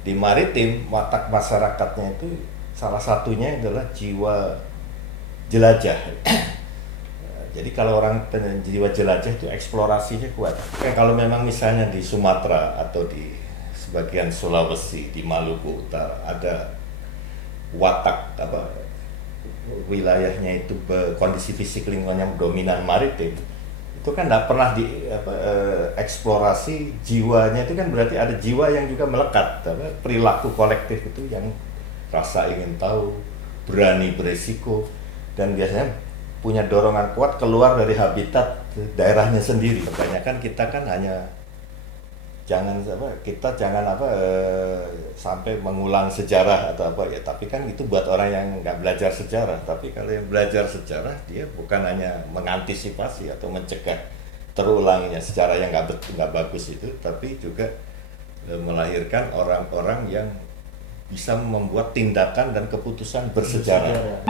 di maritim watak masyarakatnya itu salah satunya adalah jiwa jelajah. Jadi kalau orang jiwa jelajah itu eksplorasinya kuat. Kalau memang misalnya di Sumatera atau di sebagian Sulawesi, di Maluku Utara ada watak wilayahnya itu kondisi fisik lingkungannya dominan maritim, itu kan tidak pernah eksplorasi jiwanya. Itu kan berarti ada jiwa yang juga melekat, perilaku kolektif itu yang rasa ingin tahu, berani beresiko, dan biasanya punya dorongan kuat keluar dari habitat daerahnya sendiri. Kebanyakan kita kan hanya jangan sampai mengulang sejarah atau apa ya, tapi kan itu buat orang yang nggak belajar sejarah. Tapi kalau yang belajar sejarah, dia bukan hanya mengantisipasi atau mencegah terulangnya sejarah yang nggak bagus itu, tapi juga melahirkan orang-orang yang bisa membuat tindakan dan keputusan bersejarah.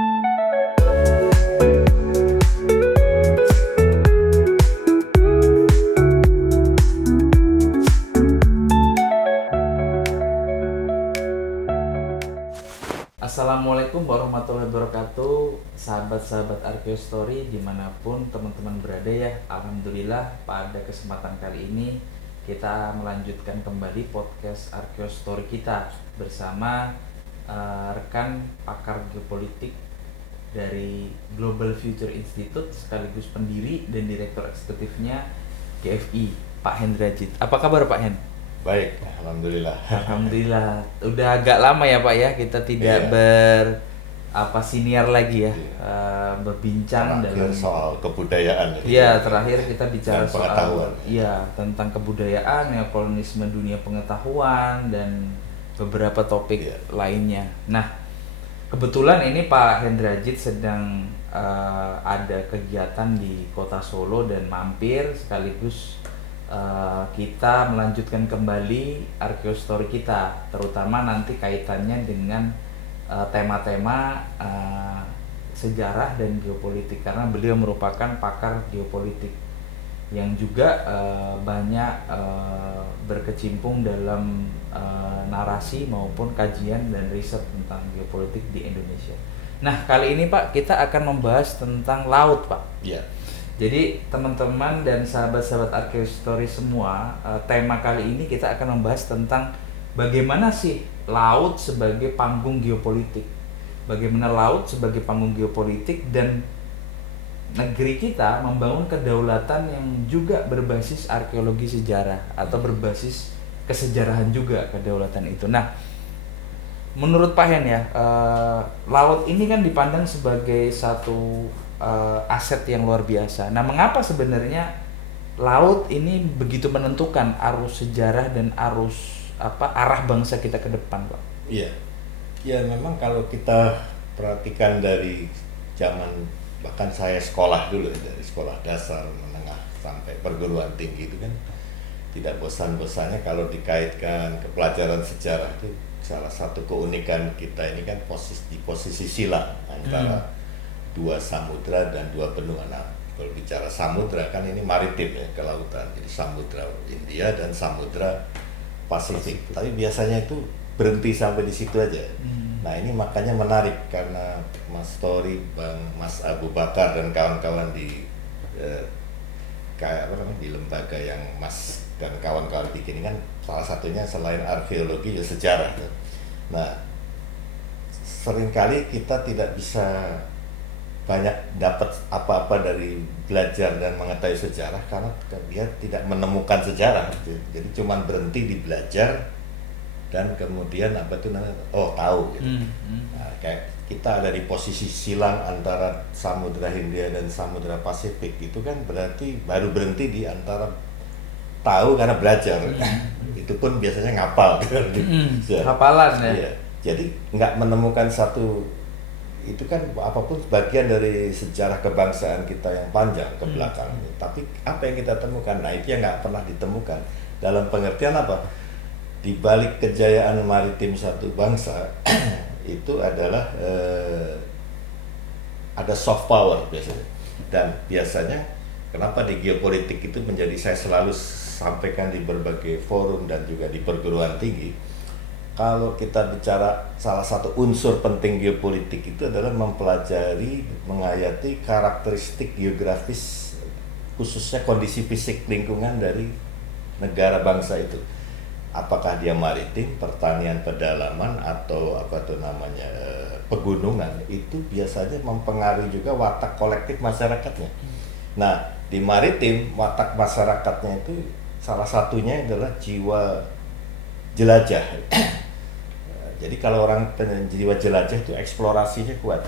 Assalamualaikum warahmatullahi wabarakatuh, sahabat-sahabat Arkeostory dimanapun teman-teman berada ya. Alhamdulillah pada kesempatan kali ini kita melanjutkan kembali podcast Arkeostory kita bersama rekan pakar geopolitik dari Global Future Institute sekaligus pendiri dan direktur eksekutifnya GFI, Pak Hendra Jid. Apa kabar Pak Hen? Baik, alhamdulillah. Alhamdulillah. Udah agak lama ya Pak ya kita tidak siniar lagi ya, berbincang terakhir dalam soal kebudayaan. Iya, terakhir kita bicara pengetahuan. tentang kebudayaan, neokolonisme dunia pengetahuan dan beberapa topik lainnya. Nah, kebetulan ini Pak Hendrajit sedang ada kegiatan di Kota Solo dan mampir sekaligus kita melanjutkan kembali Arkeostory kita, terutama nanti kaitannya dengan tema-tema sejarah dan geopolitik, karena beliau merupakan pakar geopolitik yang juga banyak berkecimpung dalam narasi maupun kajian dan riset tentang geopolitik di Indonesia. Nah, kali ini Pak kita akan membahas tentang laut Pak. Iya. Jadi teman-teman dan sahabat-sahabat Arkeostory semua, tema kali ini kita akan membahas tentang bagaimana sih laut sebagai panggung geopolitik. Bagaimana laut sebagai panggung geopolitik dan negeri kita membangun kedaulatan yang juga berbasis arkeologi sejarah atau berbasis kesejarahan juga kedaulatan itu. Nah, menurut Pak Hen ya, laut ini kan dipandang sebagai satu aset yang luar biasa. Nah, mengapa sebenarnya laut ini begitu menentukan arus sejarah dan arah bangsa kita ke depan, Pak? Iya. Ya, memang kalau kita perhatikan dari zaman bahkan saya sekolah dulu, dari sekolah dasar, menengah sampai perguruan tinggi, itu kan tidak bosan-bosannya kalau dikaitkan ke pelajaran sejarah. Itu salah satu keunikan kita ini kan di posisi sila antara dua samudra dan dua benua. Nah, kalau bicara samudra kan ini maritim ya, kelautan. Jadi samudra India dan samudra Pasifik. Tapi biasanya itu berhenti sampai di situ aja. Nah, ini makanya menarik karena Mas Tori, Mas Abu Bakar dan kawan-kawan di di lembaga yang Mas dan kawan-kawan bikin ini kan salah satunya selain arkeologi ya sejarah. Nah, seringkali kita tidak bisa banyak dapat apa-apa dari belajar dan mengetahui sejarah karena dia tidak menemukan sejarah. Jadi cuman berhenti di belajar dan kemudian tahu gitu. Nah, kayak kita ada di posisi silang antara Samudra Hindia dan Samudra Pasifik, itu kan berarti baru berhenti di antara tahu karena belajar. Itu pun biasanya ngapal kan. Hafalan ya. Iya. Jadi nggak menemukan satu. Itu kan apapun bagian dari sejarah kebangsaan kita yang panjang ke belakang. Tapi apa yang kita temukan? Nah, itu yang nggak pernah ditemukan. Dalam pengertian apa? Di balik kejayaan maritim satu bangsa itu adalah ada soft power biasanya. Dan biasanya kenapa di geopolitik itu menjadi, saya selalu sampaikan di berbagai forum dan juga di perguruan tinggi, kalau kita bicara salah satu unsur penting geopolitik itu adalah mempelajari, menghayati karakteristik geografis, khususnya kondisi fisik lingkungan dari negara bangsa itu. Apakah dia maritim, pertanian pedalaman, atau pegunungan, itu biasanya mempengaruhi juga watak kolektif masyarakatnya. Nah, di maritim watak masyarakatnya itu salah satunya adalah jiwa jelajah. Jadi kalau orang jiwa jelajah itu eksplorasinya kuat.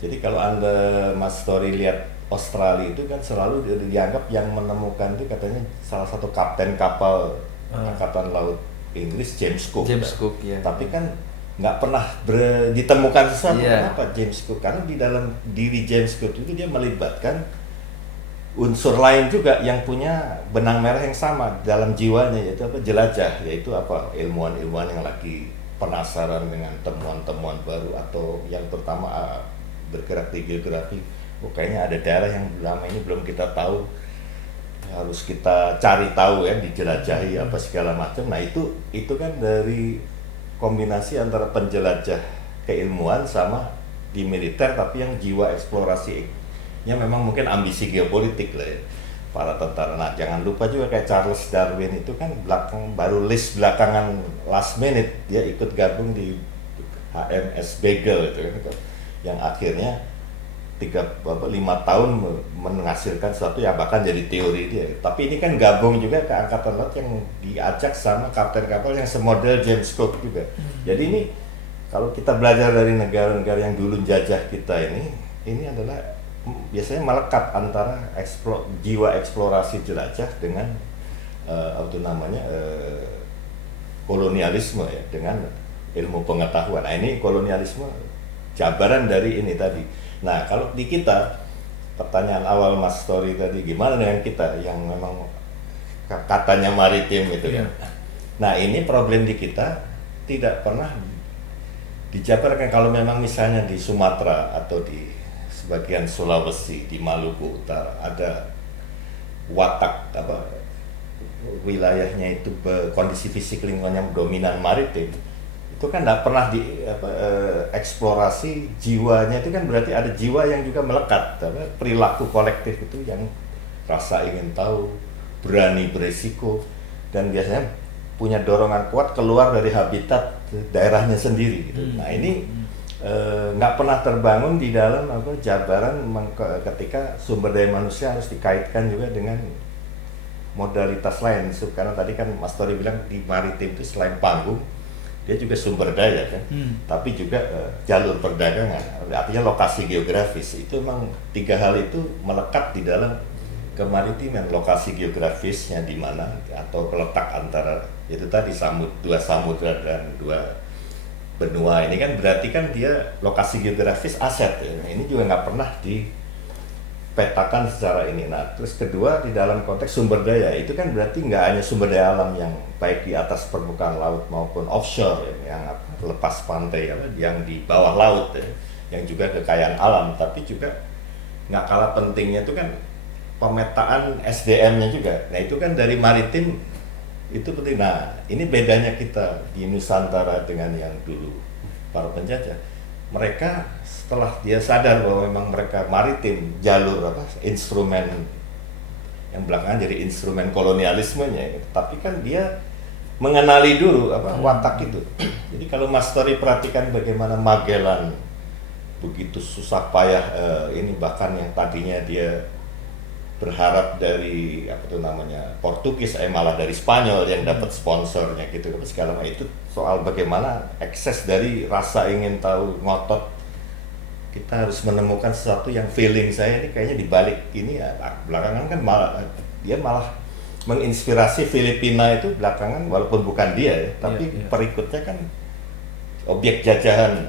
Jadi kalau Anda Mas Tori lihat Australia itu kan selalu dianggap yang menemukan itu katanya salah satu kapten kapal Angkatan Laut Inggris, James Cook. James Cook, ya. Tapi kan nggak pernah ditemukan sesuatu. Yeah. Kenapa James Cook? Karena di dalam diri James Cook itu dia melibatkan unsur lain juga yang punya benang merah yang sama dalam jiwanya, yaitu jelajah, yaitu ilmuwan-ilmuwan yang lagi penasaran dengan temuan-temuan baru, atau yang terutama bergerak di geografi. Kayaknya ada daerah yang lama ini belum kita tahu, harus kita cari tahu ya, dijelajahi apa segala macam. Nah itu kan dari kombinasi antara penjelajah keilmuan sama di militer, tapi yang jiwa eksplorasinya memang mungkin ambisi geopolitik lah ya, para tentara. Nah jangan lupa juga kayak Charles Darwin itu kan baru belakangan last minute dia ikut gabung di HMS Beagle itu kan, yang akhirnya 5 tahun menghasilkan sesuatu ya, bahkan jadi teori dia. Tapi ini kan gabung juga ke Angkatan Laut yang diajak sama kapten kapal yang semodel James Cook juga. Jadi ini kalau kita belajar dari negara-negara yang dulu jajah kita ini adalah biasanya melekat antara jiwa eksplorasi jelajah dengan kolonialisme ya, dengan ilmu pengetahuan. Nah ini kolonialisme jabaran dari ini tadi. Nah kalau di kita, pertanyaan awal Mas Tori tadi, gimana dengan kita yang memang katanya maritim itu kan? Nah ini problem di kita tidak pernah dijabarkan. Kalau memang misalnya di Sumatera atau di sebagian Sulawesi, di Maluku Utara ada watak wilayahnya itu kondisi fisik lingkungannya dominan maritim, itu kan tidak pernah eksplorasi jiwanya. Itu kan berarti ada jiwa yang juga melekat, perilaku kolektif itu yang rasa ingin tahu, berani beresiko, dan biasanya punya dorongan kuat keluar dari habitat daerahnya sendiri gitu. Nah ini nggak pernah terbangun di dalam jabaran ketika sumber daya manusia harus dikaitkan juga dengan modalitas lain. Karena tadi kan Mas Tori bilang di maritim itu selain panggung, dia juga sumber daya kan, tapi juga jalur perdagangan, artinya lokasi geografis. Itu memang 3 hal itu melekat di dalam kemaritiman. Lokasi geografisnya di mana, atau letak antara itu tadi dua samudra dan 2 benua ini kan berarti kan dia lokasi geografis aset ya. Ini juga nggak pernah dipetakan secara ini. Nah terus kedua, di dalam konteks sumber daya itu kan berarti nggak hanya sumber daya alam yang baik di atas permukaan laut maupun offshore ya, yang lepas pantai yang di bawah laut ya, yang juga kekayaan alam, tapi juga nggak kalah pentingnya itu kan pemetaan SDM-nya juga. Nah itu kan dari maritim itu penting. Nah ini bedanya kita di Nusantara dengan yang dulu para penjajah. Mereka setelah dia sadar bahwa memang mereka maritim, jalur instrumen yang belakangan jadi instrumen kolonialismenya, tapi kan dia mengenali dulu watak itu. Jadi kalau Mas Tori perhatikan bagaimana Magellan begitu susah payah ini, bahkan yang tadinya dia berharap dari Portugis, malah dari Spanyol yang dapat sponsornya gitu, segala macam. Itu soal bagaimana ekses dari rasa ingin tahu, ngotot. Kita harus menemukan sesuatu yang feeling saya ini kayaknya dibalik ini ya. Belakangan kan dia malah menginspirasi Filipina itu belakangan, walaupun bukan dia ya, tapi perikutnya kan objek jajahan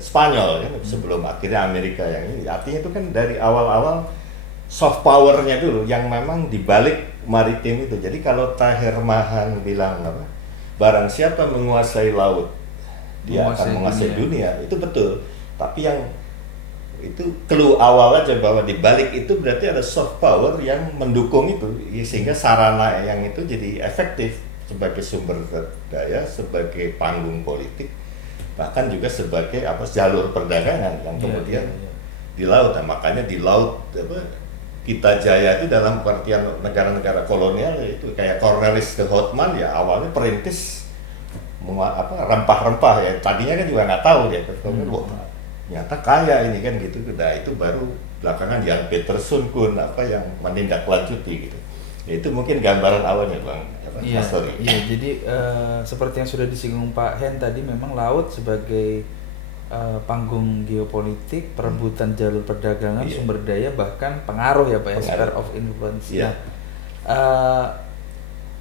Spanyol ya, sebelum akhirnya Amerika yang ini. Artinya itu kan dari awal-awal soft powernya dulu yang memang dibalik maritim itu. Jadi kalau Tahir Mahan bilang barang siapa menguasai laut dia akan menguasai dunia, itu betul. Tapi yang itu clue awal aja bahwa dibalik itu berarti ada soft power yang mendukung itu, sehingga sarana yang itu jadi efektif. sebagai sumber daya, sebagai panggung politik, bahkan juga sebagai jalur perdagangan yang kemudian di laut. Nah, makanya di laut kita jaya itu dalam pengertian negara-negara kolonial itu kayak Cornelis de Houtman ya awalnya perintis rempah-rempah ya, tadinya kan juga nggak tahu dia ternyata kaya ini kan gitu. Nah itu baru belakangan Jan Peterson Kuhn yang menindaklanjuti gitu. Ya, itu mungkin gambaran awalnya Bang. Iya, jadi seperti yang sudah disinggung Pak Hen tadi, memang laut sebagai panggung geopolitik, perebutan jalur perdagangan, sumber daya, bahkan pengaruh ya Pak, sphere of influence. Nah,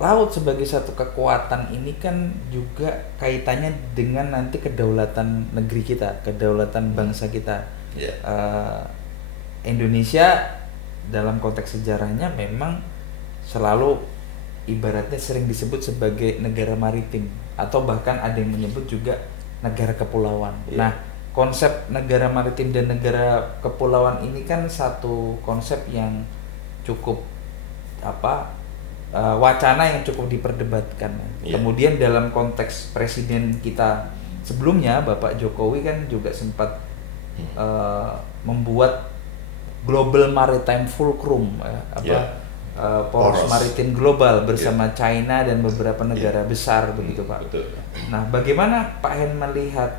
laut sebagai satu kekuatan ini kan juga kaitannya dengan nanti kedaulatan negeri kita, kedaulatan bangsa kita. Indonesia dalam konteks sejarahnya memang selalu ibaratnya sering disebut sebagai negara maritim, atau bahkan ada yang menyebut juga negara kepulauan. Nah, konsep negara maritim dan negara kepulauan ini kan satu konsep yang cukup wacana yang cukup diperdebatkan. Kemudian dalam konteks presiden kita sebelumnya, Bapak Jokowi kan juga sempat membuat Global Maritime Fulcrum, poros maritim global bersama China dan beberapa negara besar begitu Pak. Betul. Nah, bagaimana Pak Hen melihat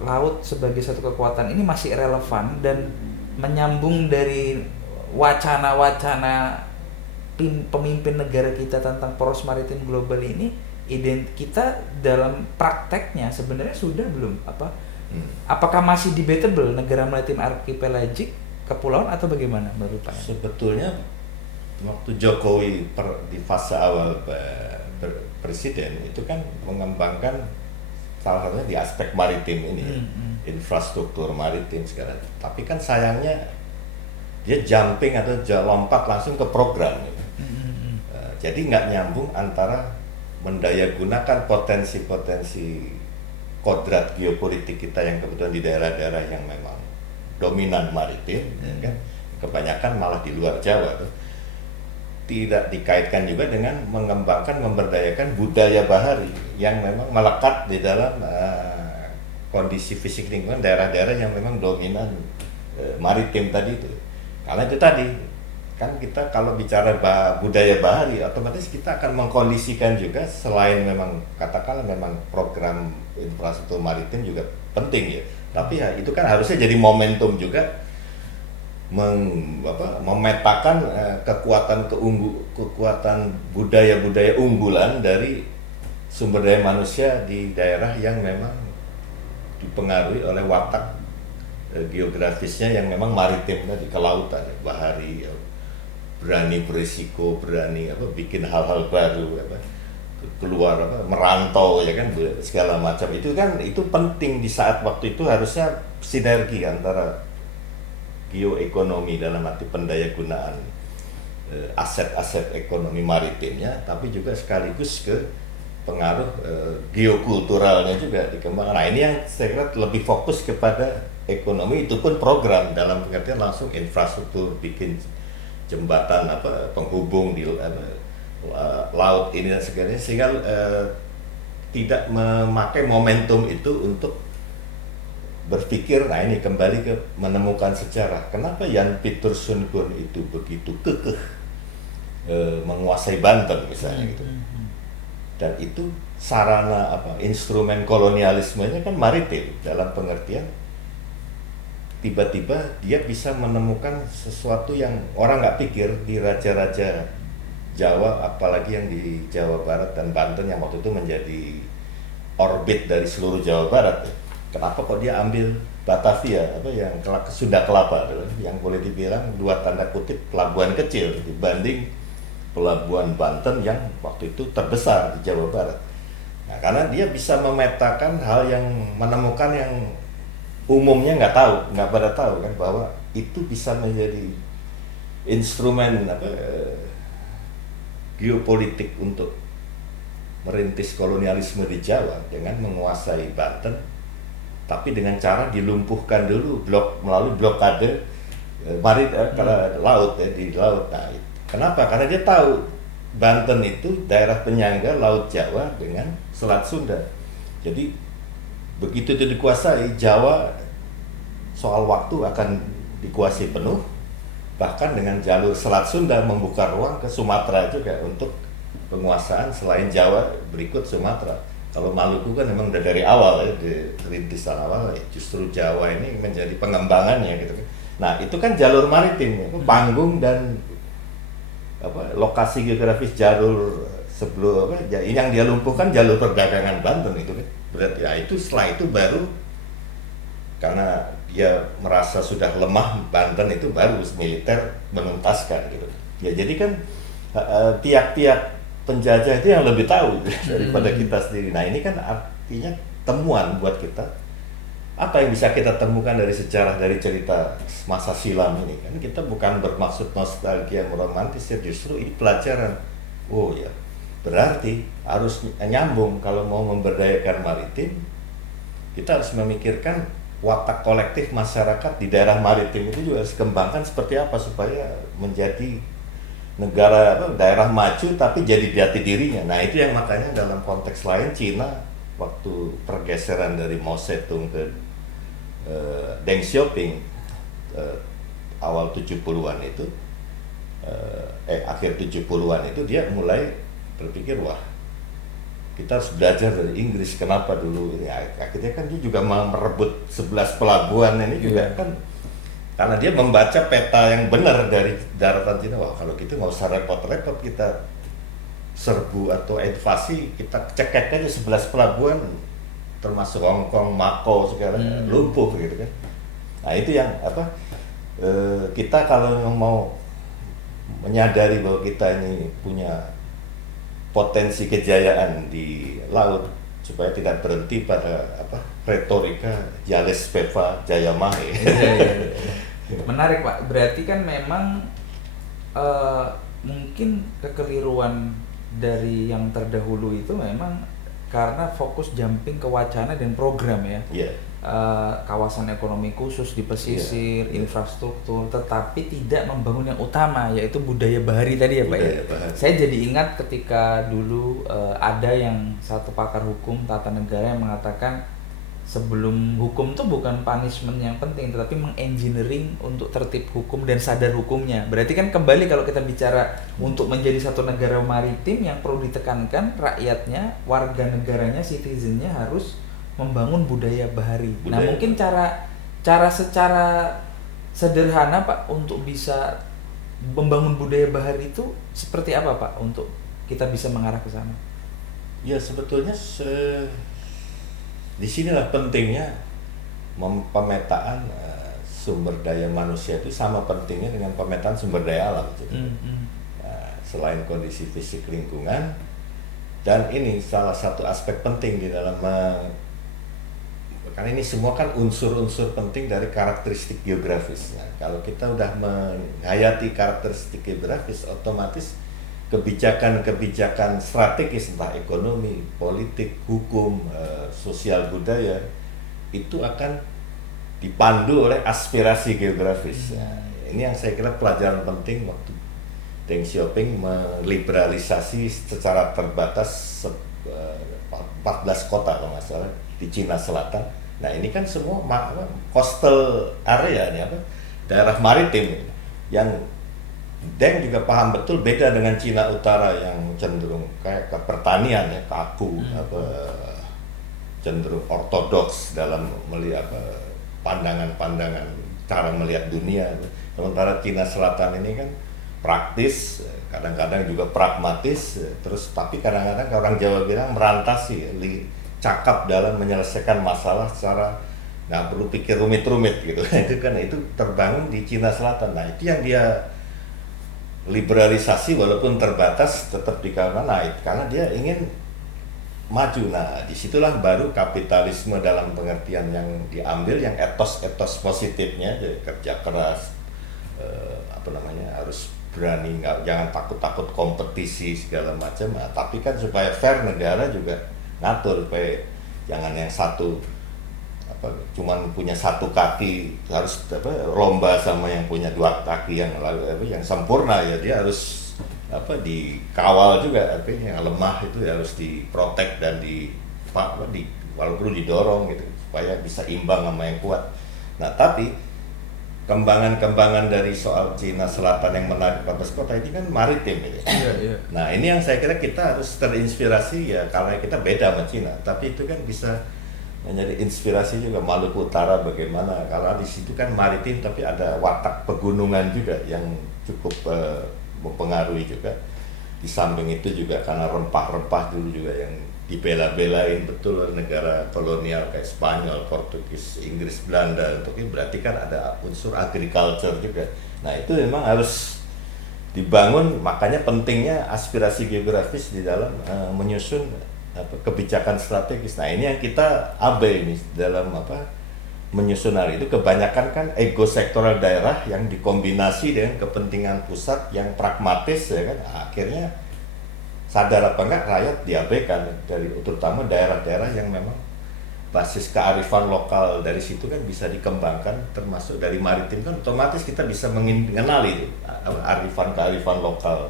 laut sebagai satu kekuatan ini masih relevan dan menyambung dari wacana-wacana pemimpin negara kita tentang poros maritim global ini, kita dalam prakteknya sebenarnya sudah belum apakah masih debatable negara maritim archipelagic kepulauan atau bagaimana menurut Pak? Sebetulnya waktu Jokowi di fase awal presiden itu kan mengembangkan salah satunya di aspek maritim ini, infrastruktur maritim segala. Tapi kan sayangnya dia jumping atau lompat langsung ke program. Jadi nggak nyambung antara mendayagunakan potensi-potensi kodrat geopolitik kita yang kebetulan di daerah-daerah yang memang dominan maritim, kan kebanyakan malah di luar Jawa tuh. Tidak dikaitkan juga dengan mengembangkan, memberdayakan budaya bahari yang memang melekat di dalam kondisi fisik lingkungan daerah-daerah yang memang dominan maritim tadi itu. Karena itu tadi kan kita kalau bicara budaya bahari, otomatis kita akan mengkondisikan juga, selain memang katakanlah memang program infrastruktur maritim juga penting ya, tapi ya itu kan harusnya jadi momentum juga memetakan kekuatan budaya-budaya unggulan dari sumber daya manusia di daerah yang memang dipengaruhi oleh watak geografisnya yang memang maritim tadi, kelautan, bahari, berani berisiko, berani bikin hal-hal baru, keluar merantau ya kan, segala macam itu kan, itu penting di saat waktu itu. Harusnya sinergi antara geoekonomi dalam arti pendayagunaan aset-aset ekonomi maritimnya, tapi juga sekaligus ke pengaruh geokulturalnya juga dikembangkan. Nah ini yang saya kira lebih fokus kepada ekonomi, itu pun program dalam pengertian langsung infrastruktur, bikin jembatan penghubung di laut ini dan sebagainya, sehingga tidak memakai momentum itu untuk berpikir, nah ini kembali ke menemukan sejarah. Kenapa Jan Peterson Kuhn itu begitu kekeh menguasai Banten misalnya gitu. Dan itu sarana instrumen kolonialismenya kan maritim, dalam pengertian tiba-tiba dia bisa menemukan sesuatu yang orang nggak pikir di raja-raja Jawa, apalagi yang di Jawa Barat dan Banten yang waktu itu menjadi orbit dari seluruh Jawa Barat. Kenapa kok dia ambil Batavia, yang Sunda Kelapa, yang boleh dibilang dua tanda kutip pelabuhan kecil dibanding pelabuhan Banten yang waktu itu terbesar di Jawa Barat. Nah, karena dia bisa memetakan hal yang, menemukan yang umumnya nggak pada tahu kan, bahwa itu bisa menjadi instrumen geopolitik untuk merintis kolonialisme di Jawa dengan menguasai Banten, tapi dengan cara dilumpuhkan dulu melalui blokade laut ya, di laut. Nah, kenapa? Karena dia tahu Banten itu daerah penyangga Laut Jawa dengan Selat Sunda. Jadi begitu itu dikuasai, Jawa soal waktu akan dikuasai penuh, bahkan dengan jalur Selat Sunda membuka ruang ke Sumatera juga untuk penguasaan selain Jawa berikut Sumatera. Kalau Maluku kan memang udah dari awal ya, di rintisan awal justru Jawa ini menjadi pengembangannya gitu. Nah itu kan jalur maritim, panggung dan lokasi geografis jalur sebelum ini yang dia lumpuhkan jalur perdagangan Banten itu kan. Berarti ya itu setelah itu baru karena dia merasa sudah lemah Banten itu baru militer menuntaskan gitu. Ya jadi kan pihak-pihak penjajah itu yang lebih tahu daripada kita sendiri. Nah ini kan artinya temuan buat kita. Apa yang bisa kita temukan dari sejarah, dari cerita masa silam ini kan, kita bukan bermaksud nostalgia romantis ya, justru ini pelajaran. Oh ya, berarti harus nyambung kalau mau memberdayakan maritim, kita harus memikirkan watak kolektif masyarakat di daerah maritim itu juga harus kembangkan seperti apa supaya menjadi negara daerah maju tapi jadi jati dirinya. Nah itu yang makanya dalam konteks lain Cina waktu pergeseran dari Mao Zedong ke Deng Xiaoping awal 70-an itu akhir 70-an itu dia mulai berpikir wah kita harus belajar dari Inggris, kenapa dulu ini akhirnya kan dia juga merebut 11 pelabuhan ini juga kan karena dia membaca peta yang benar dari daratan Cina. Wah kalau gitu nggak usah repot-repot kita serbu atau invasi, kita cekek aja 11 pelabuhan termasuk Hong Kong, Macau sekarang lumpuh gitu kan. Nah itu yang kita kalau mau menyadari bahwa kita ini punya potensi kejayaan di laut supaya tidak berhenti pada retorika Jales Peva Jayamahe. Menarik Pak, berarti kan memang mungkin kekeliruan dari yang terdahulu itu memang karena fokus jumping ke wacana dan program ya. Yeah. Kawasan ekonomi khusus di pesisir, infrastruktur, tetapi tidak membangun yang utama yaitu budaya bahari tadi ya Pak ya. Saya jadi ingat ketika dulu ada yang satu pakar hukum tata negara yang mengatakan sebelum hukum tuh bukan punishment yang penting, tetapi mengengineering untuk tertib hukum dan sadar hukumnya. Berarti kan kembali kalau kita bicara untuk menjadi satu negara maritim yang perlu ditekankan rakyatnya, warga negaranya, citizennya harus membangun budaya bahari. Nah mungkin cara secara sederhana Pak untuk bisa membangun budaya bahari itu seperti apa Pak untuk kita bisa mengarah ke sana? Ya sebetulnya di sinilah pentingnya pemetaan sumber daya manusia itu sama pentingnya dengan pemetaan sumber daya alam. Selain kondisi fisik lingkungan, dan ini salah satu aspek penting di dalam karena ini semua kan unsur-unsur penting dari karakteristik geografis. Nah, kalau kita udah menghayati karakteristik geografis, otomatis kebijakan-kebijakan strategis entah ekonomi, politik, hukum, sosial budaya itu akan dipandu oleh aspirasi geografis. Nah, ini yang saya kira pelajaran penting waktu Deng Xiaoping meliberalisasi secara terbatas 14 kota kalau nggak salah di Cina Selatan. Nah ini kan semua coastal area ini daerah maritim yang Deng juga paham betul beda dengan Cina Utara yang cenderung kayak ke pertanian ya, kaku, cenderung ortodoks dalam melihat pandangan-pandangan cara melihat dunia. Sementara Cina Selatan ini kan praktis, kadang-kadang juga pragmatis, terus tapi kadang-kadang orang Jawa bilang merantasi, cakap dalam menyelesaikan masalah secara nggak perlu pikir rumit-rumit gitu. Itu terbangun di Cina Selatan. Nah itu yang dia liberalisasi walaupun terbatas tetap dikarenakan naik karena dia ingin maju. Nah disitulah baru kapitalisme dalam pengertian yang diambil, yang etos positifnya, jadi kerja keras, harus berani, jangan takut kompetisi segala macam. Nah, tapi kan supaya fair negara juga ngatur supaya jangan yang satu cuman punya satu kaki harus lomba sama yang punya dua kaki yang sempurna ya, dia harus dikawal juga, artinya yang lemah itu harus diprotek dan walaupun perlu didorong gitu supaya bisa imbang sama yang kuat. Nah tapi kembangan dari soal Cina Selatan yang menarik 14 kota ini kan maritim gitu. Iya. Nah ini yang saya kira kita harus terinspirasi ya, karena kita beda sama Cina, tapi itu kan bisa menjadi inspirasi juga Maluku Utara bagaimana, karena di situ kan maritim tapi ada watak pegunungan juga yang cukup mempengaruhi juga. Di samping itu juga karena rempah-rempah dulu juga yang dibela-belain betul negara kolonial kayak Spanyol, Portugis, Inggris, Belanda, untuk ini berarti kan ada unsur agriculture juga. Nah itu memang harus dibangun, makanya pentingnya aspirasi geografis di dalam menyusun kebijakan strategis. Nah ini yang kita abai ini dalam menyusun hal itu. Kebanyakan kan ego sektoral daerah yang dikombinasi dengan kepentingan pusat yang pragmatis ya kan, akhirnya sadar apa enggak rakyat diabaikan, dari terutama daerah-daerah yang memang basis kearifan lokal dari situ kan bisa dikembangkan, termasuk dari maritim kan otomatis kita bisa mengenali itu kearifan lokal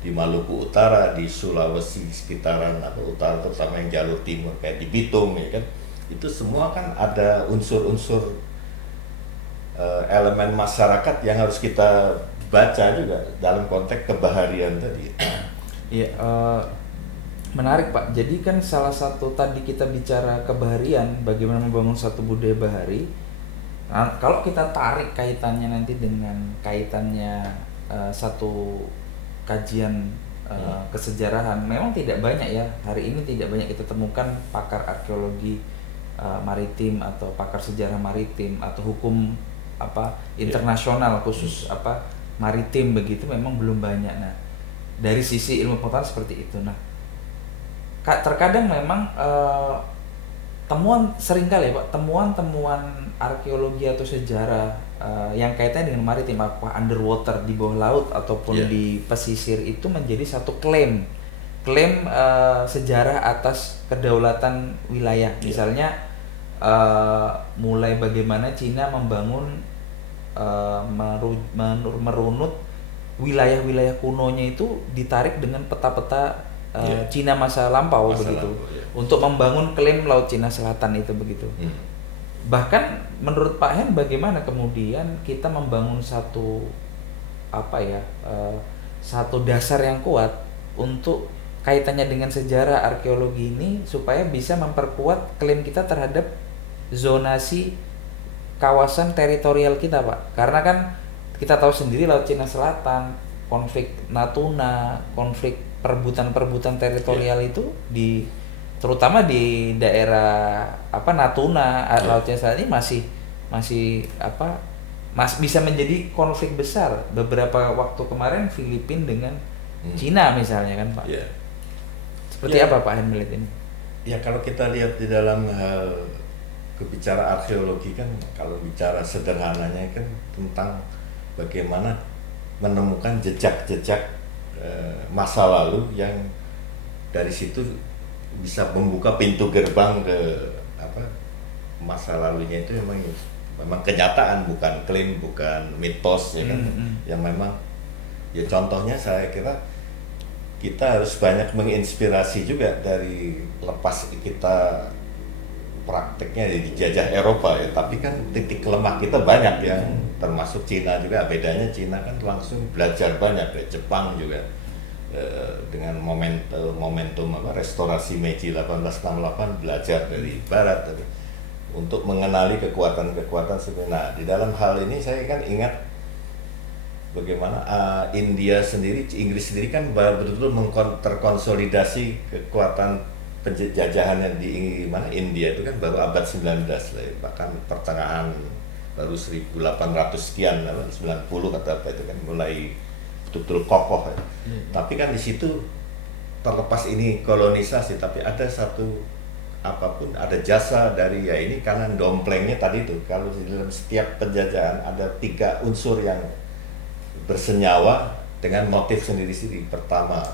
di Maluku Utara, di Sulawesi sekitaran utara, terutama yang jalur timur kayak di Bitung ya kan, itu semua kan ada unsur-unsur elemen masyarakat yang harus kita baca juga dalam konteks kebaharian tadi. Iya, menarik Pak. Jadi kan salah satu tadi kita bicara kebaharian, bagaimana membangun satu budaya bahari. Nah, kalau kita tarik kaitannya nanti dengan kaitannya satu kajian kesejarahan, memang tidak banyak ya, hari ini tidak banyak kita temukan pakar arkeologi maritim atau pakar sejarah maritim atau hukum internasional khusus maritim begitu, memang belum banyak. Nah dari sisi ilmu pengetahuan seperti itu. Nah terkadang memang seringkali ya Pak, temuan arkeologi atau sejarah yang kaitannya dengan maritim, apa underwater, di bawah laut ataupun di pesisir, itu menjadi satu klaim sejarah atas kedaulatan wilayah. Misalnya mulai bagaimana Cina membangun merunut wilayah-wilayah kunonya itu ditarik dengan peta-peta Cina masa lampau begitu, untuk membangun klaim Laut Cina Selatan itu begitu. Bahkan menurut Pak Hen, bagaimana kemudian kita membangun satu satu dasar yang kuat untuk kaitannya dengan sejarah arkeologi ini, supaya bisa memperkuat klaim kita terhadap zonasi kawasan teritorial kita Pak. Karena kan kita tahu sendiri Laut Cina Selatan, konflik Natuna, konflik perebutan teritorial itu terutama di daerah Natuna, Laut Cina Selatan ini masih bisa menjadi konflik besar. Beberapa waktu kemarin Filipina dengan Cina misalnya kan Pak. Seperti apa Pak Hen melihat ini? Ya kalau kita lihat di dalam hal kebicara arkeologi kan, kalau bicara sederhananya kan tentang bagaimana menemukan jejak-jejak masa lalu yang dari situ bisa membuka pintu gerbang ke masa lalunya. Itu memang kenyataan, bukan klaim, bukan mitos ya kan. Yang memang ya contohnya saya kira kita harus banyak menginspirasi juga dari lepas kita prakteknya dijajah Eropa ya, tapi kan titik lemah kita banyak yang termasuk Cina juga. Bedanya Cina kan langsung belajar banyak ya, Jepang juga dengan momentum restorasi Meiji 1868 belajar dari Barat untuk mengenali kekuatan-kekuatan sebenarnya. Nah di dalam hal ini saya kan ingat bagaimana Inggris sendiri kan betul-betul terkonsolidasi kekuatan penjajahan yang di India itu kan baru abad 19 lah ya. Bahkan pertengahan baru 1800 sekian, 90 kata apa itu kan mulai betul-betul kokoh ya. Tapi kan di situ terlepas ini kolonisasi, tapi ada satu apapun, ada jasa dari ini karena domplengnya tadi itu. Kalau di dalam setiap penjajahan ada 3 unsur yang bersenyawa dengan motif sendiri-sendiri. Pertama,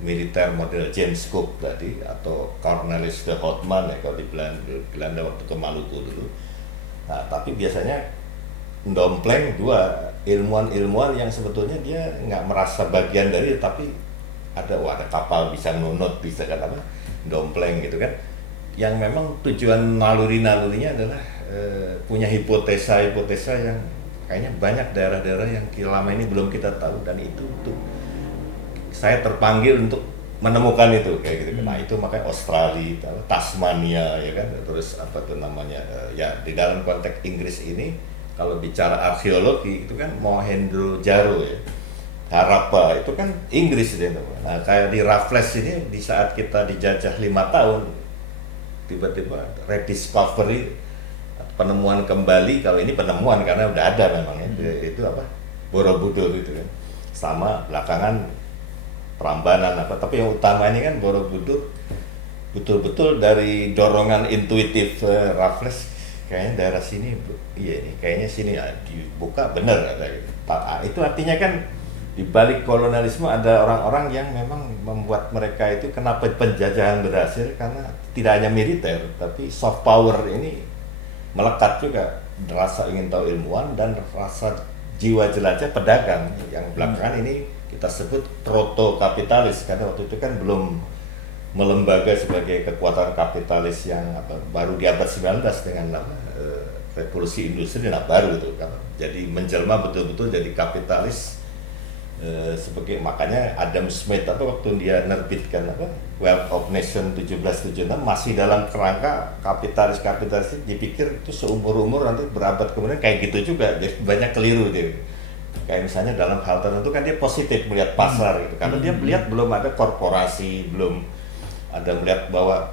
militer model James Cook tadi, atau Cornelis de Houtman ya kalau di Belanda waktu ke Maluku dulu. Nah, tapi biasanya mendompleng, dua ilmuwan-ilmuwan yang sebetulnya dia nggak merasa bagian dari, tapi ada kapal bisa nunut, bisa kan apa, dompleng gitu kan, yang memang tujuan nalurinya adalah punya hipotesa yang kayaknya banyak daerah-daerah yang lama ini belum kita tahu, dan itu tuh saya terpanggil untuk menemukan itu kayak gitu. Nah itu makanya Australia, Tasmania ya kan, terus apa tuh namanya ya di dalam konteks Inggris ini kalau bicara arkeologi itu kan Mohenjo-daro ya, Harappa itu kan Inggris dia. Nah kayak di Raffles ini di saat kita dijajah 5 tahun tiba-tiba rediscovery, penemuan kembali. Kalau ini penemuan karena udah ada memang ya, itu apa, Borobudur itu kan, sama belakangan Prambanan apa, tapi yang utama ini kan Borobudur betul-betul dari dorongan intuitif Raffles, kayaknya daerah sini, iya ini kayaknya sini ya, dibuka bener ada gitu. Itu artinya kan di balik kolonialisme ada orang-orang yang memang membuat mereka itu, kenapa penjajahan berhasil, karena tidak hanya militer tapi soft power ini melekat juga, rasa ingin tahu ilmuwan dan rasa jiwa jelajah pedagang yang belakangan ini kita sebut proto kapitalis, karena waktu itu kan belum melembaga sebagai kekuatan kapitalis yang apa, baru di abad 19 dengan revolusi industri, nah baru itu kan jadi menjelma betul-betul jadi kapitalis sebagai, makanya Adam Smith apa waktu dia nerbitkan apa Wealth of Nation 1776 masih dalam kerangka kapitalis dipikir itu seumur-umur, nanti berabad kemudian kayak gitu juga, jadi banyak keliru dia. Kayak misalnya dalam hal tertentu kan dia positif melihat pasar gitu, karena dia melihat belum ada korporasi, belum ada melihat bahwa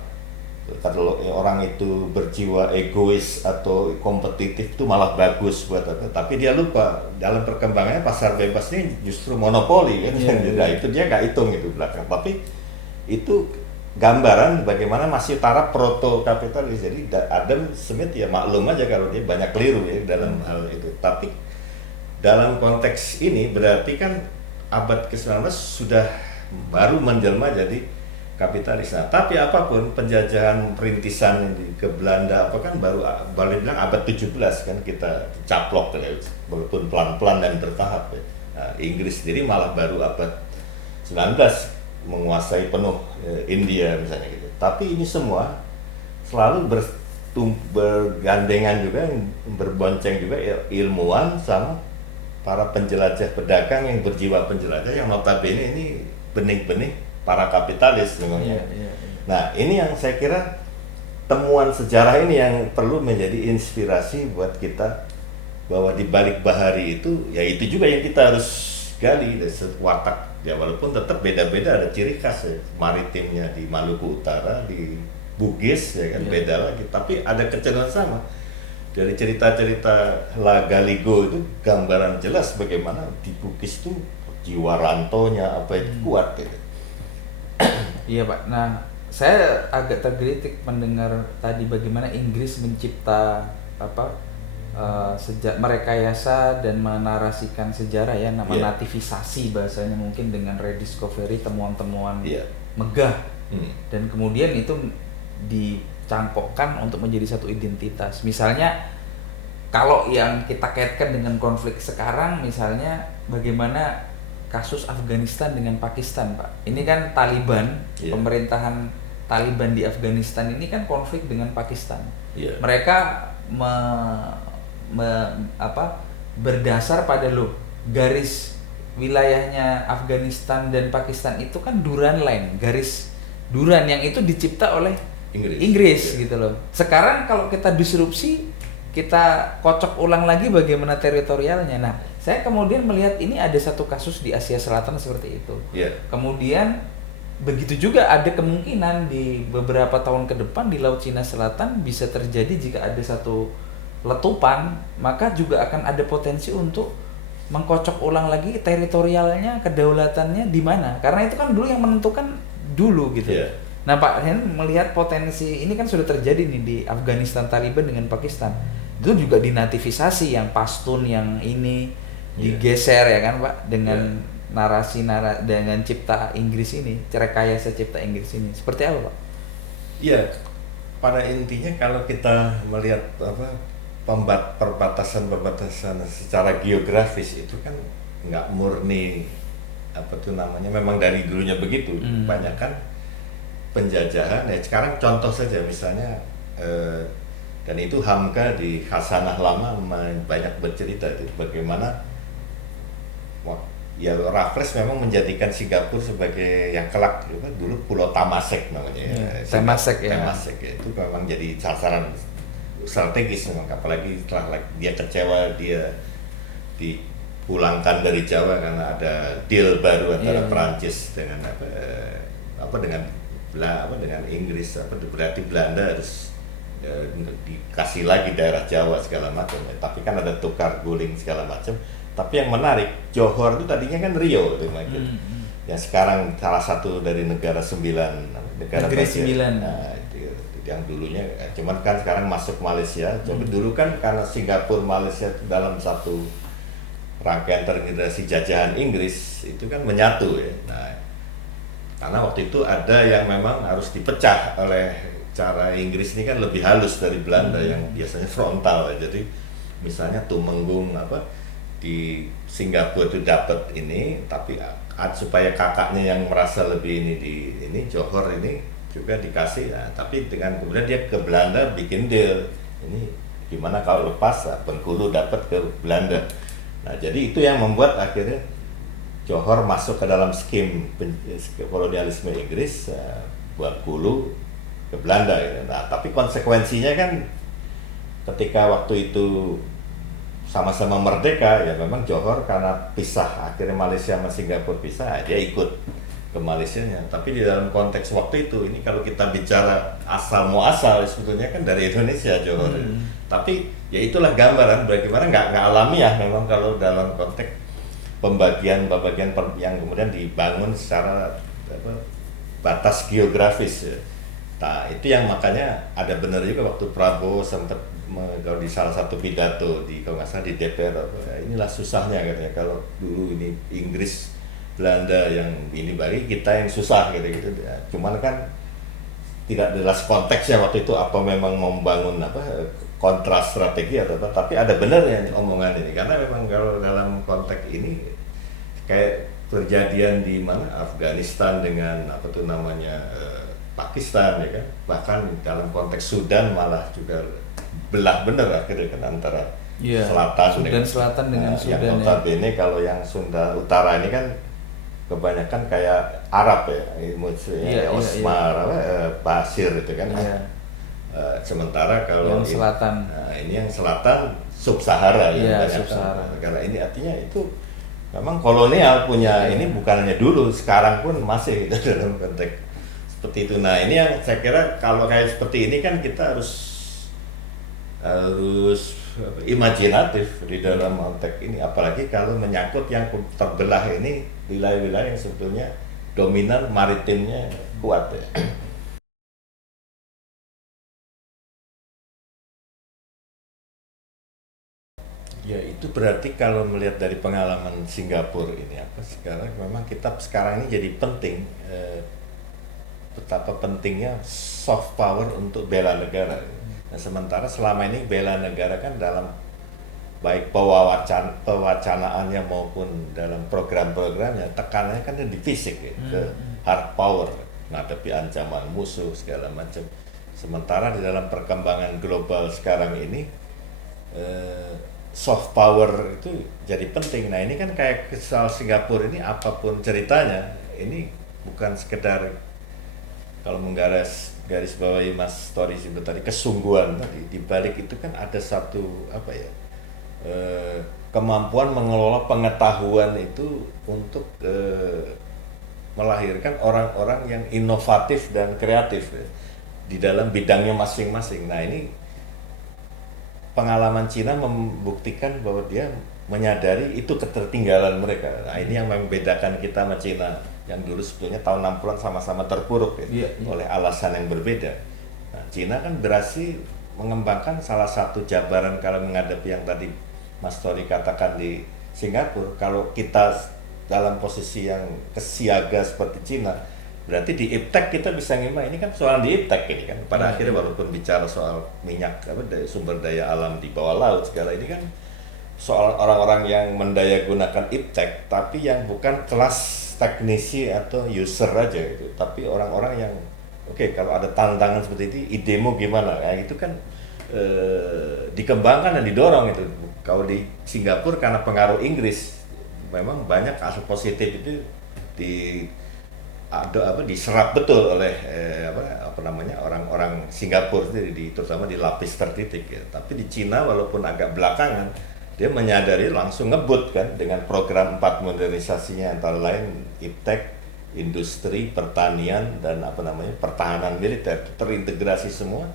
kalau orang itu berjiwa egois atau kompetitif itu malah bagus buat apa, tapi dia lupa dalam perkembangannya pasar bebas ini justru monopoli kan, itu dia nggak hitung itu belakang, tapi itu gambaran bagaimana masih taraf proto kapitalis. Jadi Adam Smith ya maklum aja kalau dia banyak keliru ya dalam hal itu, tapi dalam konteks ini berarti kan abad ke-19 sudah baru menjelma jadi kapitalis. Nah, tapi apapun penjajahan perintisan ke Belanda apa kan baru bilang abad 17 kan kita caplok ya, walaupun pelan-pelan dan bertahap ya. Nah, Inggris sendiri malah baru abad 19 menguasai penuh India misalnya gitu. Tapi ini semua selalu bergandengan juga, berbonceng juga ilmuwan sama para penjelajah pedagang yang berjiwa penjelajah, yang notabene ini benih-benih para kapitalis memangnya. Nah ini yang saya kira temuan sejarah ini yang perlu menjadi inspirasi buat kita, bahwa di balik bahari itu ya itu juga yang kita harus gali dari watak ya, walaupun tetap beda-beda, ada ciri khas ya, maritimnya di Maluku Utara, di Bugis ya kan beda lagi, tapi ada kecenderungan sama. Dari cerita-cerita La Galigo itu gambaran jelas bagaimana di Bugis itu jiwa rantonya apa itu kuat gitu. Iya Pak, nah saya agak tergelitik mendengar tadi bagaimana Inggris mencipta apa merekayasa dan menarasikan sejarah ya, nativisasi bahasanya mungkin dengan rediscovery, temuan-temuan megah dan kemudian itu dicangkokkan untuk menjadi satu identitas. Misalnya kalau yang kita kaitkan dengan konflik sekarang, misalnya bagaimana kasus Afghanistan dengan Pakistan, Pak. Ini kan Taliban, pemerintahan Taliban di Afghanistan ini kan konflik dengan Pakistan. Mereka berdasar pada garis wilayahnya Afghanistan dan Pakistan itu kan Durand Line, garis Durand yang itu dicipta oleh Inggris gitu loh. Sekarang kalau kita disrupsi, kita kocok ulang lagi bagaimana teritorialnya. Nah, saya kemudian melihat ini ada satu kasus di Asia Selatan seperti itu. Kemudian begitu juga ada kemungkinan di beberapa tahun ke depan di Laut Cina Selatan bisa terjadi jika ada satu letupan, maka juga akan ada potensi untuk mengkocok ulang lagi teritorialnya, kedaulatannya di mana. Karena itu kan dulu yang menentukan dulu gitu. Nah Pak Hen melihat potensi ini kan sudah terjadi nih di Afghanistan Taliban dengan Pakistan. Itu juga dinativisasi, yang Pashtun yang ini digeser ya kan Pak, dengan narasi dengan cipta Inggris ini, rekayasa cipta Inggris ini. Seperti apa Pak? Iya, pada intinya kalau kita melihat perbatasan secara geografis itu kan nggak murni apa tuh namanya, memang dari dulunya begitu. Kebanyakan penjajahan ya, sekarang contoh saja misalnya dan itu Hamka di Hasanah Lama banyak bercerita itu bagaimana ya Raffles memang menjadikan Singapura sebagai yang kelak dulu Pulau Tamasek namanya ya. Temasek ya. Temasek ya, itu memang jadi sasaran strategis memang, apalagi setelah dia kecewa dia dipulangkan dari Jawa karena ada deal baru antara Perancis dengan dengan Inggris, berarti Belanda harus dikasih lagi daerah Jawa segala macam ya. Tapi kan ada tukar guling segala macam. Tapi yang menarik, Johor itu tadinya kan Rio yang sekarang salah satu dari negara 9 negara bagian. Nah, itu yang dulunya cuman kan sekarang masuk Malaysia. Tapi dulu kan karena Singapura Malaysia dalam satu rangkaian terintegrasi jajahan Inggris itu kan menyatu ya. Nah, karena waktu itu ada yang memang harus dipecah oleh cara Inggris ini kan lebih halus dari Belanda yang biasanya frontal ya. Jadi misalnya Tumenggung di Singapura itu dapat ini, tapi supaya kakaknya yang merasa lebih ini Johor ini juga dikasih ya. Tapi dengan kemudian dia ke Belanda bikin deal ini gimana kalau lepas Bengkulu dapat ke Belanda. Nah jadi itu yang membuat akhirnya Johor masuk ke dalam skim kolonialisme Inggris, Bengkulu ke Belanda gitu. Nah tapi konsekuensinya kan ketika waktu itu sama-sama merdeka ya memang Johor karena pisah, akhirnya Malaysia sama Singapura pisah, dia ikut ke Malaysianya. Tapi di dalam konteks waktu itu ini kalau kita bicara asal muasal sebetulnya kan dari Indonesia Johor. Tapi ya itulah gambaran bagaimana nggak alamiah memang kalau dalam konteks pembagian yang kemudian dibangun secara batas geografis ya. Nah itu yang makanya ada benar juga waktu Prabowo sempat kalau di salah satu pidato kalau nggak salah di DPR inilah susahnya katanya kalau dulu ini Inggris Belanda yang ini bagi kita yang susah gitu ya. Cuman kan tidak jelas konteksnya waktu itu apa memang membangun kontras strategi atau apa, tapi ada benarnya omongan ini karena memang kalau dalam konteks ini kayak kejadian di mana Afghanistan dengan Pakistan ya kan, bahkan dalam konteks Sudan malah juga belah bener akhirnya kan antara selatan dengan Sudan yang notabene kalau yang Sunda Utara ini kan kebanyakan kayak Arab ya, Osmar, Basir itu kan. Sementara kalau yang selatan ini yang selatan Sub-Sahara ya, Sub-Sahara. Karena ini artinya itu memang kolonial punya ini bukan hanya dulu, sekarang pun masih dalam konteks seperti itu. Nah ini yang saya kira kalau kayak seperti ini kan kita harus imajinatif di dalam konteks ini, apalagi kalau menyangkut yang terbelah ini wilayah-wilayah yang sebetulnya dominan maritimnya kuat ya. Ya itu berarti kalau melihat dari pengalaman Singapura ini sekarang memang kita sekarang ini jadi penting betapa pentingnya soft power untuk bela negara. Nah, sementara selama ini bela negara kan dalam baik pewacanaannya maupun dalam program-programnya tekanannya kan di fisik ya, ke hard power menghadapi ancaman musuh segala macam. Sementara di dalam perkembangan global sekarang ini soft power itu jadi penting. Nah ini kan kayak soal Singapura ini apapun ceritanya ini bukan sekedar kalau garis bawahi Mas Tori sebut tadi kesungguhan tadi, di balik itu kan ada satu kemampuan mengelola pengetahuan itu untuk melahirkan orang-orang yang inovatif dan kreatif di dalam bidangnya masing-masing. Nah ini pengalaman Cina membuktikan bahwa dia menyadari itu ketertinggalan mereka. Nah ini yang membedakan kita sama Cina yang dulu sebetulnya tahun 60-an sama-sama terpuruk oleh alasan yang berbeda. Nah, Cina kan berhasil mengembangkan salah satu jabaran kalau menghadapi yang tadi Mas Tori katakan di Singapura. Kalau kita dalam posisi yang kesiaga seperti Cina, Berarti di iptek kita bisa ngimbang, ini kan soal di iptek ini kan. Pada akhirnya walaupun bicara soal minyak sumber daya alam di bawah laut segala ini kan soal orang-orang yang mendaya gunakan iptek, tapi yang bukan kelas teknisi atau user aja gitu, tapi orang-orang yang oke, kalau ada tantangan seperti itu, idemu gimana? Ya itu kan dikembangkan dan didorong itu. Kalau di Singapura karena pengaruh Inggris, memang banyak kasus positif itu di diserap betul oleh orang-orang Singapura terutama di lapis tertitik ya. Tapi di Cina walaupun agak belakangan dia menyadari langsung ngebut kan dengan program 4 modernisasinya, antara lain iptek, industri, pertanian, dan pertahanan militer terintegrasi semua.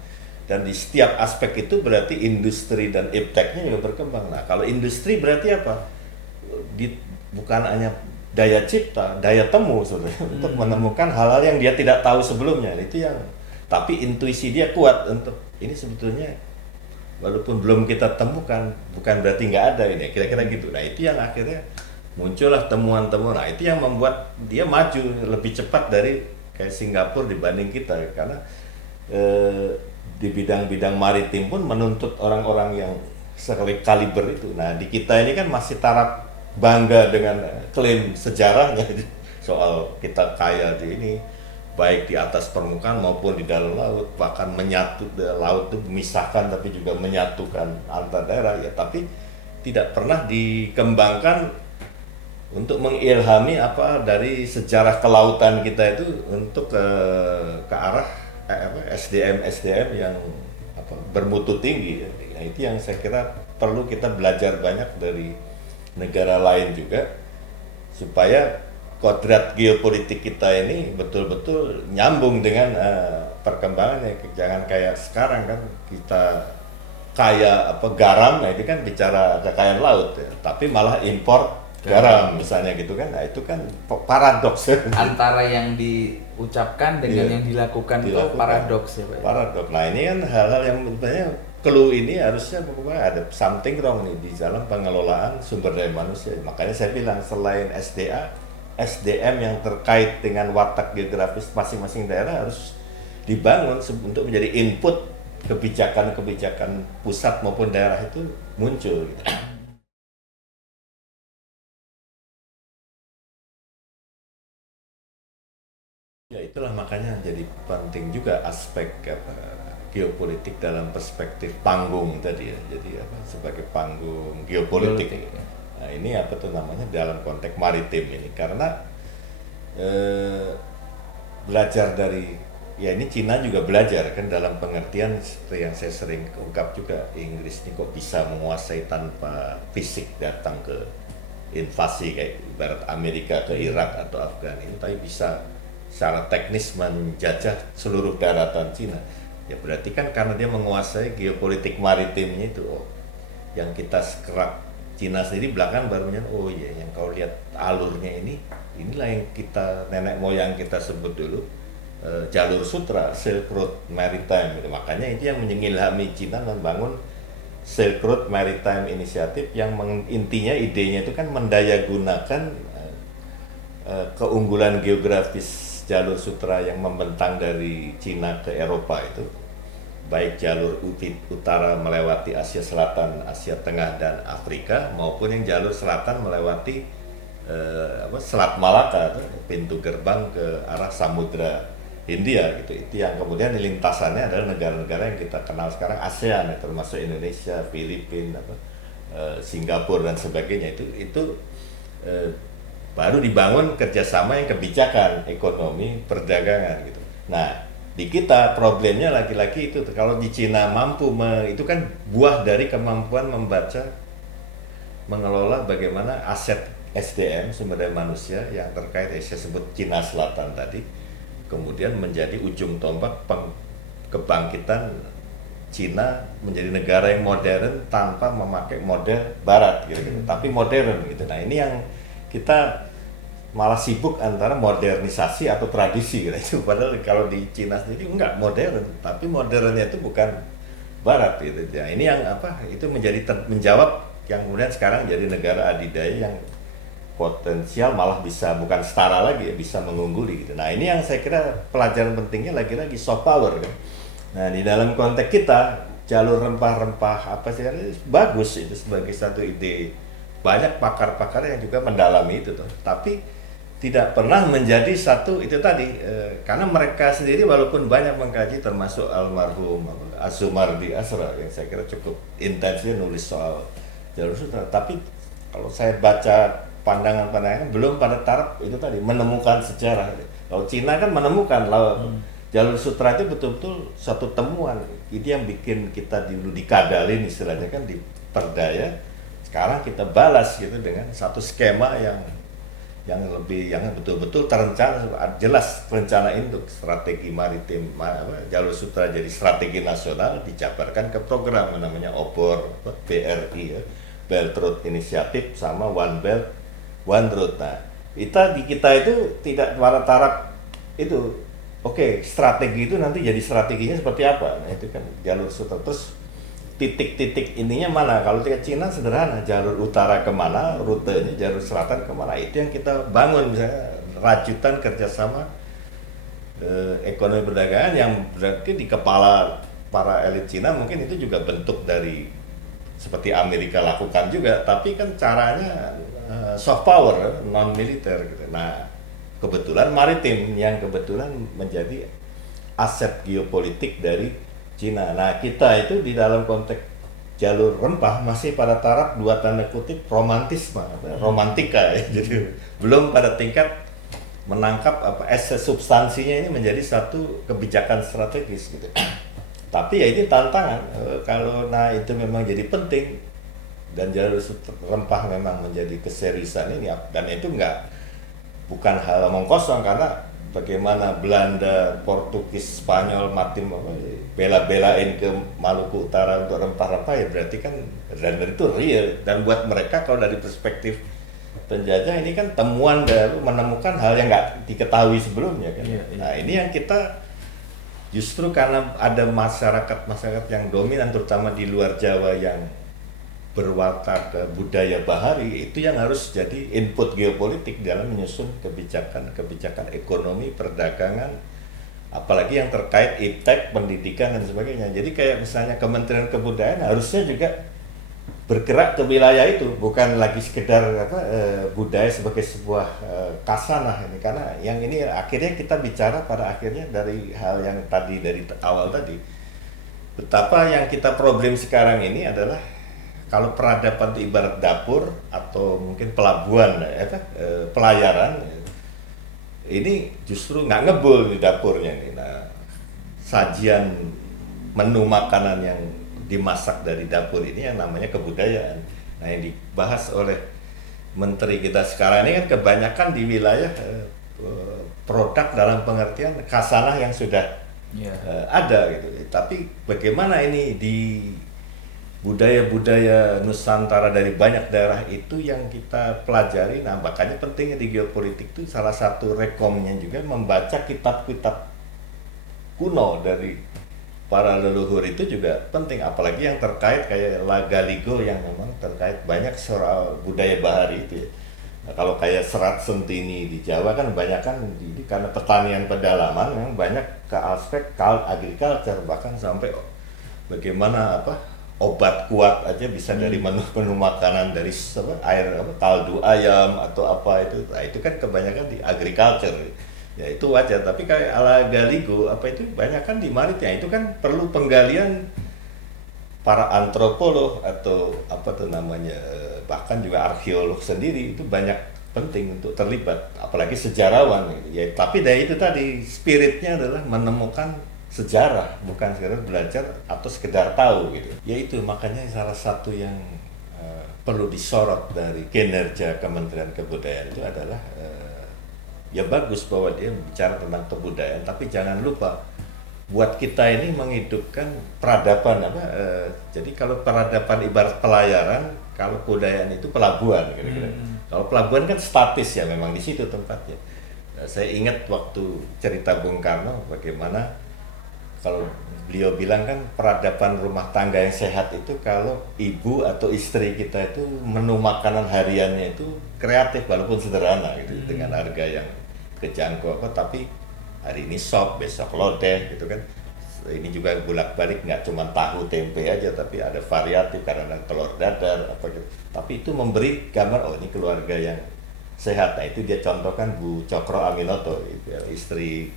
Dan di setiap aspek itu berarti industri dan ipteknya juga berkembang. Nah kalau industri berarti apa? Bukan hanya daya cipta, daya temu sebenarnya untuk menemukan hal-hal yang dia tidak tahu sebelumnya. Itu yang, tapi intuisi dia kuat untuk ini sebetulnya walaupun belum kita temukan bukan berarti nggak ada ini, kira-kira gitu. Nah itu yang akhirnya muncullah temuan-temuan. Nah itu yang membuat dia maju lebih cepat dari kayak Singapura dibanding kita, karena di bidang-bidang maritim pun menuntut orang-orang yang sekaliber itu. Nah di kita ini kan masih taraf bangga dengan klaim sejarahnya soal kita kaya di ini, baik di atas permukaan maupun di dalam laut, bahkan menyatu laut itu memisahkan tapi juga menyatukan antar daerah ya, tapi tidak pernah dikembangkan untuk mengilhami dari sejarah kelautan kita itu untuk ke arah SDM yang bermutu tinggi ya. Nah, itu yang saya kira perlu kita belajar banyak dari negara lain juga, supaya kodrat geopolitik kita ini betul-betul nyambung dengan perkembangannya. Jangan kayak sekarang kan kita kaya garam, nah itu kan bicara kekayaan laut ya, tapi malah impor garam misalnya gitu kan. Nah itu kan paradoks antara yang diucapkan dengan yang dilakukan itu paradoks ya Pak. Paradoks. Nah ini kan hal-hal yang sebenarnya clue ini harusnya ada something wrong nih di dalam pengelolaan sumber daya manusia. Makanya saya bilang selain SDM yang terkait dengan watak geografis masing-masing daerah harus dibangun untuk menjadi input kebijakan-kebijakan pusat maupun daerah itu muncul gitu. Ya itulah makanya jadi penting juga aspek geopolitik dalam perspektif panggung tadi ya. Jadi sebagai panggung geopolitik. Nah ini dalam konteks maritim ini, karena belajar dari ini Cina juga belajar kan, dalam pengertian seperti yang saya sering ungkap juga, Inggris ini kok bisa menguasai tanpa fisik datang ke invasi kayak ibarat Amerika ke Irak atau Afgan ini, tapi bisa secara teknis menjajah seluruh daratan Cina. Ya berarti kan karena dia menguasai geopolitik maritimnya itu. Yang kita sekerap Cina sendiri belakang baru yang kau lihat alurnya inilah yang kita nenek moyang kita sebut dulu jalur sutra, Silk Road Maritime gitu. Makanya itu yang mengilhami Cina membangun Silk Road Maritime Initiative yang intinya idenya itu kan mendayagunakan keunggulan geografis jalur sutra yang membentang dari Cina ke Eropa itu, baik jalur utara melewati Asia Selatan, Asia Tengah dan Afrika, maupun yang jalur selatan melewati Selat Malaka, pintu gerbang ke arah Samudra Hindia gitu. Itu yang kemudian lintasannya adalah negara-negara yang kita kenal sekarang ASEAN, termasuk Indonesia, Filipina, Singapura dan sebagainya. Itu baru dibangun kerjasama yang kebijakan ekonomi perdagangan gitu. Nah di kita problemnya lagi-lagi itu, kalau di Cina mampu itu kan buah dari kemampuan membaca, mengelola bagaimana aset SDM sumber daya manusia yang terkait saya sebut Cina Selatan tadi, kemudian menjadi ujung tombak kebangkitan Cina menjadi negara yang modern tanpa memakai model Barat gitu, tapi modern gitu. Nah ini yang kita malah sibuk antara modernisasi atau tradisi gitu. Padahal kalau di Cina sendiri enggak modern, tapi modernnya itu bukan Barat gitu. Ya, ini yang itu menjadi menjawab yang kemudian sekarang jadi negara adidaya yang potensial malah bisa bukan setara lagi ya, bisa mengungguli gitu. Nah ini yang saya kira pelajaran pentingnya lagi-lagi soft power kan. Nah di dalam konteks kita jalur rempah-rempah apa sih bagus itu sebagai satu ide. Banyak pakar-pakar yang juga mendalami itu tuh. Tapi tidak pernah menjadi satu itu tadi karena mereka sendiri walaupun banyak mengkaji termasuk almarhum Azumardi Asra yang saya kira cukup intensnya nulis soal jalur sutra. Tapi kalau saya baca pandangan-pandangan belum pada taraf itu tadi menemukan sejarah. Kalau Cina kan menemukan jalur sutra itu betul-betul satu temuan. Itu yang bikin kita dulu dikadalin istilahnya kan diperdaya. Sekarang kita balas gitu dengan satu skema yang betul-betul terencana, jelas rencana induk strategi maritim jalur sutra jadi strategi nasional dijabarkan ke program namanya OBOR BRI ya, Belt Road Initiative sama One Belt One Road. Nah, di kita itu tidak pada taraf itu. Oke, strategi itu nanti jadi strateginya seperti apa? Nah, itu kan jalur sutra. Terus titik-titik ininya mana? Kalau tiket Cina sederhana, jalur utara kemana, rutenya jalur selatan kemana? Itu yang kita bangun misalnya rajutan kerjasama ekonomi perdagangan yang berarti di kepala para elit Cina mungkin itu juga bentuk dari seperti Amerika lakukan juga, tapi kan caranya soft power, non militer gitu. Nah, kebetulan maritim yang kebetulan menjadi aset geopolitik dari Cina. Nah, kita itu di dalam konteks jalur rempah masih pada taraf dua tanda kutip romantisme, romantika ya. Jadi belum pada tingkat menangkap substansinya ini menjadi satu kebijakan strategis gitu. Tapi ya ini tantangan kalau itu memang jadi penting dan jalur rempah memang menjadi keseriusan ini dan itu bukan hal omong kosong karena bagaimana Belanda, Portugis, Spanyol, bela-belain ke Maluku Utara untuk rempah-rempah ya berarti kan dan itu real dan buat mereka kalau dari perspektif penjajah ini kan temuan baru menemukan hal yang nggak diketahui sebelumnya kan. Nah ini yang kita justru karena ada masyarakat yang dominan terutama di luar Jawa yang berwatak budaya bahari itu yang harus jadi input geopolitik dalam menyusun kebijakan ekonomi, perdagangan, apalagi yang terkait iptek, pendidikan dan sebagainya. Jadi kayak misalnya Kementerian Kebudayaan harusnya juga bergerak ke wilayah itu, bukan lagi sekedar budaya sebagai sebuah kasanah ini karena yang ini akhirnya kita bicara pada akhirnya dari hal yang tadi dari awal tadi betapa yang kita problem sekarang ini adalah kalau peradaban itu ibarat dapur atau mungkin pelabuhan, pelayaran, ini justru nggak ngebul di dapurnya nih. Nah, sajian menu makanan yang dimasak dari dapur ini yang namanya kebudayaan. Nah, yang dibahas oleh menteri kita sekarang ini kan kebanyakan di wilayah produk dalam pengertian kasanah yang sudah ada gitu. Tapi bagaimana ini di budaya-budaya Nusantara dari banyak daerah itu yang kita pelajari. Nah, makanya pentingnya di geopolitik itu salah satu rekomnya juga membaca kitab-kitab kuno dari para leluhur itu juga penting, apalagi yang terkait kayak Lagaligo yang memang terkait banyak soal budaya bahari itu ya. Nah, kalau kayak Serat Sentini di Jawa kan banyak kan karena pertanian pedalaman memang banyak ke aspek agriculture bahkan sampai bagaimana obat kuat aja bisa dari menu makanan dari air kaldu ayam atau apa itu. Nah, itu kan kebanyakan di agriculture. Ya itu wajar, tapi kayak ala Galigo itu banyak kan di maritim. Itu kan perlu penggalian para antropolog atau bahkan juga arkeolog sendiri itu banyak penting untuk terlibat, apalagi sejarawan gitu. Ya, tapi dari itu tadi spiritnya adalah menemukan sejarah, bukan sekedar belajar atau sekedar tahu gitu. Yaitu makanya salah satu yang perlu disorot dari kinerja Kementerian Kebudayaan itu adalah ya bagus bahwa dia bicara tentang kebudayaan, tapi jangan lupa buat kita ini menghidupkan peradaban jadi kalau peradaban ibarat pelayaran, kalau kebudayaan itu pelabuhan kira-kira. Kalau pelabuhan kan statis ya, memang di situ tempatnya. Saya ingat waktu cerita Bung Karno bagaimana kalau beliau bilang kan peradaban rumah tangga yang sehat itu kalau ibu atau istri kita itu menu makanan hariannya itu kreatif walaupun sederhana gitu dengan harga yang kejangkau apa, tapi hari ini sop, besok lodeh gitu kan. Ini juga bolak-balik nggak cuma tahu tempe aja tapi ada variatif karena ada telur dadar apa gitu. Tapi itu memberi gambar oh ini keluarga yang sehat. Nah itu dia contohkan Bu Cokro Aminoto, istri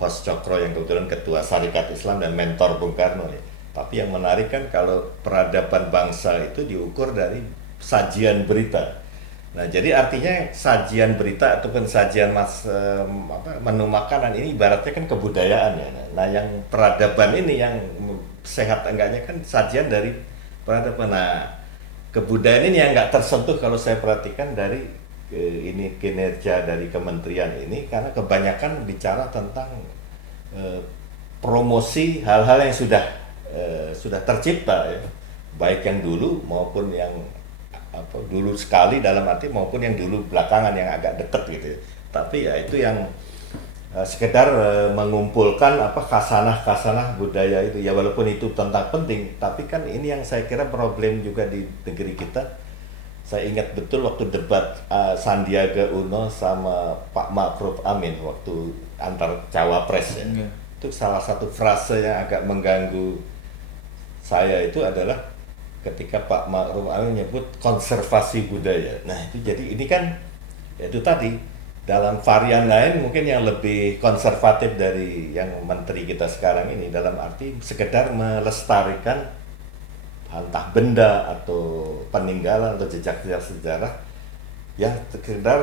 Hos Cokro yang kebetulan ketua Sarekat Islam dan mentor Bung Karno ya. Tapi yang menarik kan kalau peradaban bangsa itu diukur dari sajian berita. Nah jadi artinya sajian berita ataupun sajian menu makanan ini ibaratnya kan kebudayaan ya. Nah yang peradaban ini yang sehat enggaknya kan sajian dari peradaban. Nah kebudayaan ini yang nggak tersentuh kalau saya perhatikan dari ini kinerja dari kementerian ini, karena kebanyakan bicara tentang promosi hal-hal yang sudah tercipta ya, baik yang dulu maupun yang dulu sekali dalam arti maupun yang dulu belakangan yang agak deket gitu ya. Tapi ya itu yang sekedar mengumpulkan khasanah budaya itu ya, walaupun itu tentang penting, tapi kan ini yang saya kira problem juga di negeri kita. Saya ingat betul waktu debat Sandiaga Uno sama Pak Ma'ruf Amin waktu antar cawapres ya. Itu salah satu frase yang agak mengganggu saya itu adalah ketika Pak Ma'ruf Amin menyebut konservasi budaya. Nah itu jadi ini kan itu tadi dalam varian lain mungkin yang lebih konservatif dari yang menteri kita sekarang ini, dalam arti sekedar melestarikan entah benda atau peninggalan atau jejak-jejak sejarah ya sekedar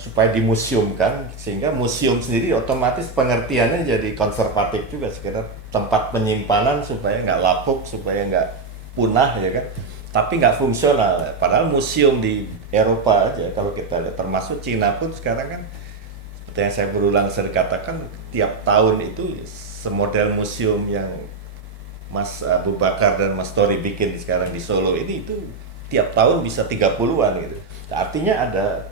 supaya dimuseumkan, sehingga museum sendiri otomatis pengertiannya jadi konservatif juga, sekedar tempat penyimpanan supaya nggak lapuk, supaya nggak punah ya kan, tapi nggak fungsional. Padahal museum di Eropa aja kalau kita lihat, termasuk Cina pun sekarang kan seperti yang saya berulang sering katakan, tiap tahun itu semodel museum yang Mas Abu Bakar dan Mas Tori bikin sekarang di Solo ini itu tiap tahun bisa 30-an gitu. Artinya ada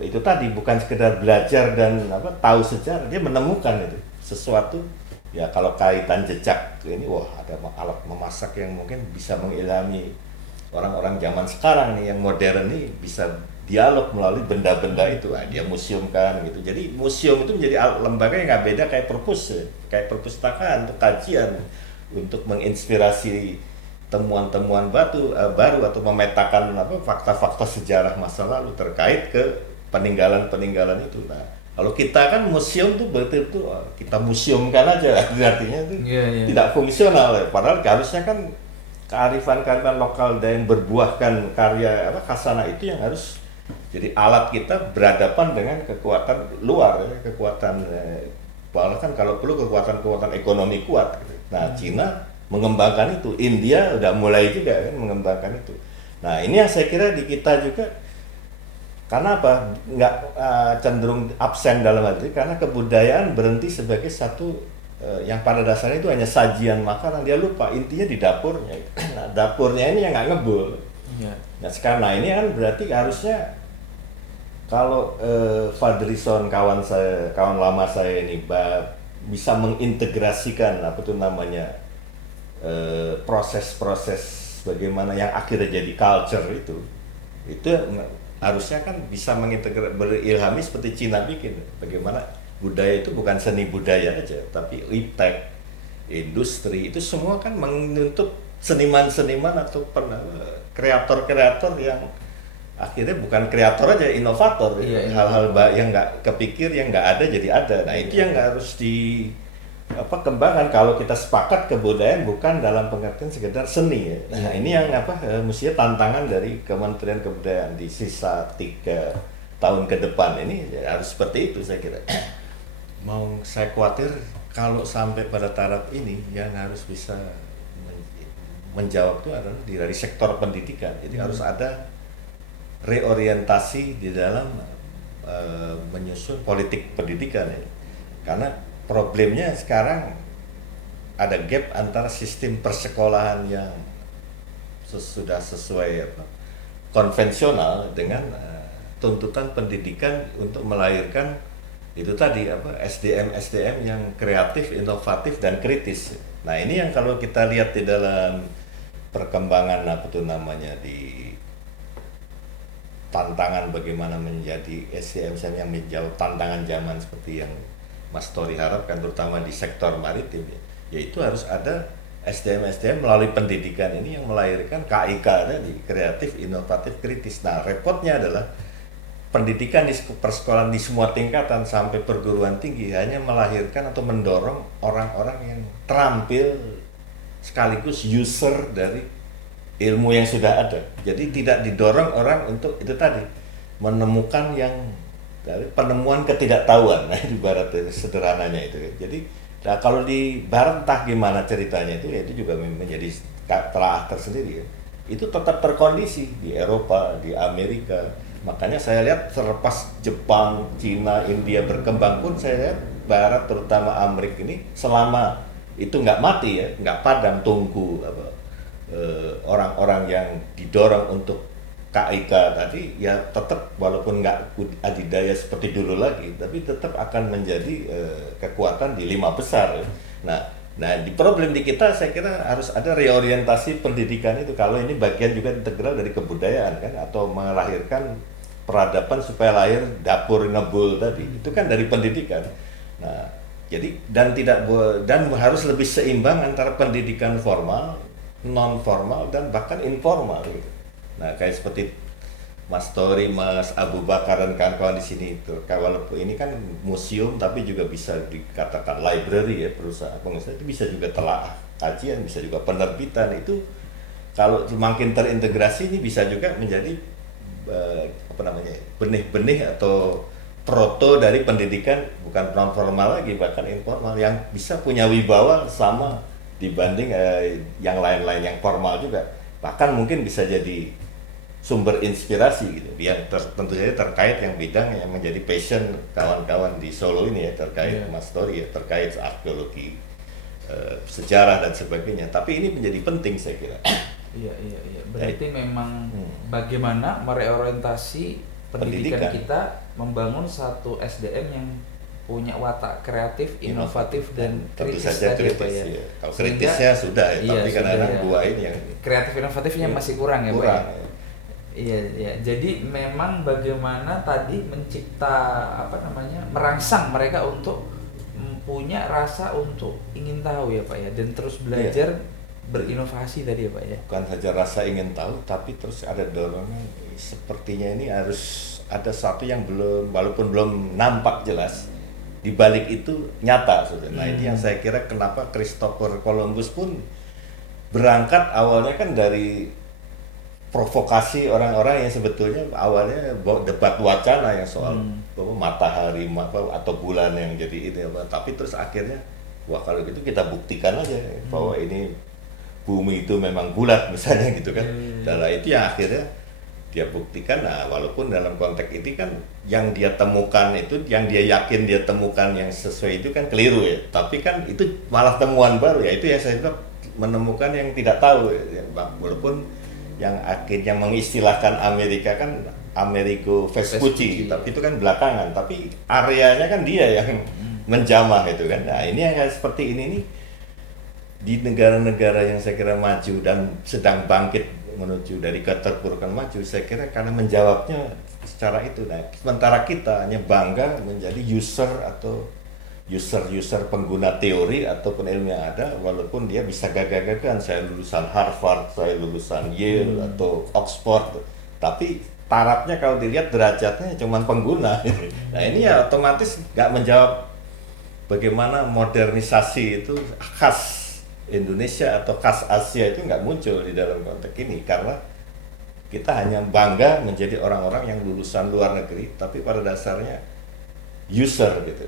itu tadi, bukan sekedar belajar dan tahu sejarah, dia menemukan itu sesuatu ya. Kalau kaitan jejak ini, wah ada alat memasak yang mungkin bisa mengilhami orang-orang zaman sekarang nih yang modern nih, bisa dialog melalui benda-benda itu. Nah, dia museumkan gitu. Jadi museum itu menjadi lembaga yang nggak beda kayak perpus ya, kayak perpustakaan untuk kajian, untuk menginspirasi temuan-temuan baru atau memetakan fakta-fakta sejarah masa lalu terkait ke peninggalan-peninggalan itu. Nah, kalau kita kan museum tuh betul-betul kita museumkan aja, artinya itu tidak fungsional ya. Padahal harusnya kan kearifan-kearifan lokal dan yang berbuahkan karya khasanah itu yang harus jadi alat kita berhadapan dengan kekuatan luar ya, kekuatan bahkan kalau perlu kekuatan ekonomi kuat gitu. Nah, Cina mengembangkan itu, India udah mulai juga kan mengembangkan itu. Nah, ini yang saya kira di kita juga, karena apa? Nggak cenderung absen dalam arti karena kebudayaan berhenti sebagai satu yang pada dasarnya itu hanya sajian makanan, dia lupa intinya di dapurnya. Nah, dapurnya ini yang nggak ngebul. Nah, sekarang ini kan berarti harusnya kalau Fadlison kawan lama saya ini bisa mengintegrasikan proses-proses bagaimana yang akhirnya jadi culture itu harusnya kan bisa berilhami seperti Cina bikin, bagaimana budaya itu bukan seni budaya aja tapi iptek, industri itu semua kan menuntut seniman-seniman atau kreator-kreator yang akhirnya bukan kreator aja, inovator, hal-hal yang nggak kepikir, yang nggak ada jadi ada. Nah itu yang harus kembangkan. Kalau kita sepakat kebudayaan bukan dalam pengertian sekedar seni ya. Nah ini yang mestinya tantangan dari Kementerian Kebudayaan di sisa 3 tahun ke depan ini ya, harus seperti itu saya kira. Saya khawatir kalau sampai pada taraf ini yang harus bisa menjawab itu adalah dari sektor pendidikan. Jadi harus ada reorientasi di dalam menyusun politik pendidikan ya. Karena problemnya sekarang ada gap antara sistem persekolahan yang sudah sesuai konvensional dengan tuntutan pendidikan untuk melahirkan itu tadi apa SDM yang kreatif, inovatif dan kritis. Nah ini yang kalau kita lihat di dalam perkembangan apa tuh namanya di tantangan bagaimana menjadi SDM yang menjawab tantangan zaman seperti yang Mas Tori harapkan terutama di sektor maritim ya, yaitu harus ada SDM melalui pendidikan ini yang melahirkan KIK tadi, kreatif, inovatif, kritis. Nah repotnya adalah pendidikan di persekolahan di semua tingkatan sampai perguruan tinggi hanya melahirkan atau mendorong orang-orang yang terampil sekaligus user dari ilmu yang sudah ada. Jadi tidak didorong orang untuk itu tadi menemukan yang dari penemuan ketidaktahuan. Nah itu barat sederhananya itu. Jadi nah, kalau di barat entah gimana ceritanya itu ya itu juga menjadi telah tersendiri ya. Itu tetap terkondisi di Eropa, di Amerika. Makanya saya lihat terlepas Jepang, Cina, India berkembang pun saya lihat barat terutama Amerika ini selama itu nggak mati ya, nggak padam tungku apa orang-orang yang didorong untuk KIK tadi ya tetap walaupun nggak adidaya seperti dulu lagi tapi tetap akan menjadi kekuatan di 5 besar. Nah di problem di kita saya kira harus ada reorientasi pendidikan itu kalau ini bagian juga integral dari kebudayaan kan atau melahirkan peradaban supaya lahir dapur ngebul tadi itu kan dari pendidikan. Nah jadi dan harus lebih seimbang antara pendidikan formal, non formal dan bahkan informal gitu. Nah kayak seperti Mas Tori, Mas Abu Bakar dan kawan-kawan di sini itu, walaupun ini kan museum tapi juga bisa dikatakan library ya perusahaan pengusaha itu bisa juga telaah kajian, bisa juga penerbitan itu kalau semakin terintegrasi ini bisa juga menjadi apa namanya benih-benih atau proto dari pendidikan bukan non formal lagi bahkan informal yang bisa punya wibawa sama dibanding yang lain-lain yang formal juga bahkan mungkin bisa jadi sumber inspirasi gitu yang tentu saja terkait yang bidang yang menjadi passion kawan-kawan di Solo ini ya terkait Mas Tori ya terkait arkeologi sejarah dan sebagainya tapi ini menjadi penting saya kira. Iya berarti memang bagaimana mereorientasi pendidikan kita membangun satu SDM yang punya watak kreatif, inovatif dan tentu kritis saja tadi kritis, ya. Ya. Kalau kritisnya sudah ya, iya, tapi kadang-kadang ya. dua ini yang kreatif inovatifnya masih kurang ya, kurang, Pak. Iya. Jadi memang bagaimana tadi mencipta merangsang mereka untuk punya rasa untuk ingin tahu ya, Pak ya, dan terus belajar berinovasi tadi ya, Pak ya. Bukan saja rasa ingin tahu, tapi terus ada dorongan sepertinya ini harus ada satu yang walaupun belum nampak jelas. Di balik itu nyata sudah. Nah ini yang saya kira kenapa Christopher Columbus pun berangkat awalnya kan dari provokasi orang-orang yang sebetulnya awalnya debat wacana yang soal matahari atau bulan yang jadi ini tapi terus akhirnya wah kalau gitu kita buktikan aja bahwa ini bumi itu memang bulat misalnya gitu kan. Dan itu yang akhirnya dia buktikan. Nah walaupun dalam konteks ini kan yang dia temukan itu yang dia yakin dia temukan yang sesuai itu kan keliru ya tapi kan itu malah temuan baru ya itu yang saya bilang menemukan yang tidak tahu ya. Walaupun yang akhirnya mengistilahkan Amerika kan Amerigo Vespucci tapi itu kan belakangan tapi areanya kan dia yang menjamah itu kan. Nah ini yang seperti ini nih di negara-negara yang saya kira maju dan sedang bangkit menuju dari keterpurukan maju saya kira karena menjawabnya secara itu. Nah sementara kita hanya bangga menjadi user pengguna teori ataupun ilmu yang ada walaupun dia bisa gagah-gagahan saya lulusan Harvard, saya lulusan Yale atau Oxford tapi tarafnya kalau dilihat derajatnya cuma pengguna. Nah ini ya otomatis nggak menjawab bagaimana modernisasi itu khas Indonesia atau khas Asia itu nggak muncul di dalam konteks ini karena kita hanya bangga menjadi orang-orang yang lulusan luar negeri tapi pada dasarnya user gitu.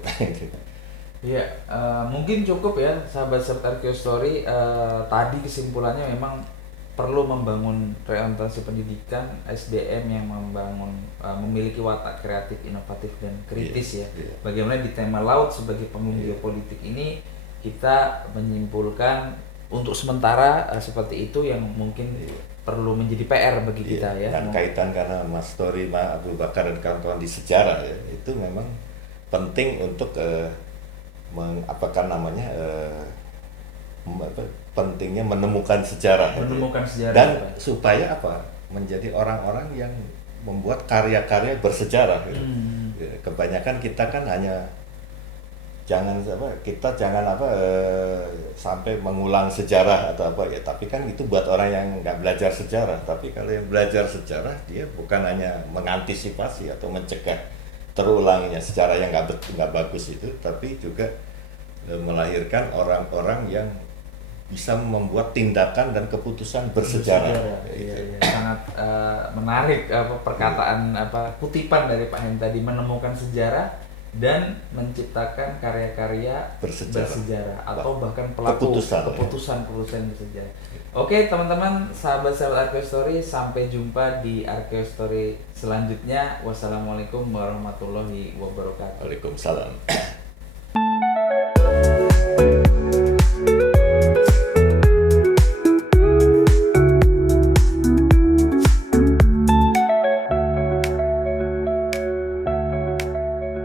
Iya, mungkin cukup ya sahabat Arkeostory tadi kesimpulannya memang perlu membangun reorientasi pendidikan SDM yang memiliki watak kreatif, inovatif dan kritis ya. Bagaimana di tema laut sebagai panggung geopolitik ini kita menyimpulkan untuk sementara seperti itu yang mungkin perlu menjadi PR bagi kita ya. Dan kaitan karena Mas Tori, Mas Abu Bakar dan kawan-kawan di sejarah ya, itu memang penting untuk pentingnya menemukan sejarah, Menemukan sejarah, dan Pak. supaya menjadi orang-orang yang membuat karya-karya bersejarah gitu. Kebanyakan kita kan hanya jangan sampai mengulang sejarah atau apa ya, tapi kan itu buat orang yang nggak belajar sejarah. Tapi kalau yang belajar sejarah, dia bukan hanya mengantisipasi atau mencegah terulangnya sejarah yang nggak bagus itu, tapi juga melahirkan orang-orang yang bisa membuat tindakan dan keputusan bersejarah. Iya. Sangat menarik perkataan kutipan dari Pak Hen tadi, menemukan sejarah dan menciptakan karya-karya bersejarah atau bahkan pelaku keputusan bersejarah. Oke teman-teman, sahabat-sahabat Archaeostory, sampai jumpa di Archaeostory selanjutnya. Wassalamualaikum warahmatullahi wabarakatuh. Waalaikumsalam.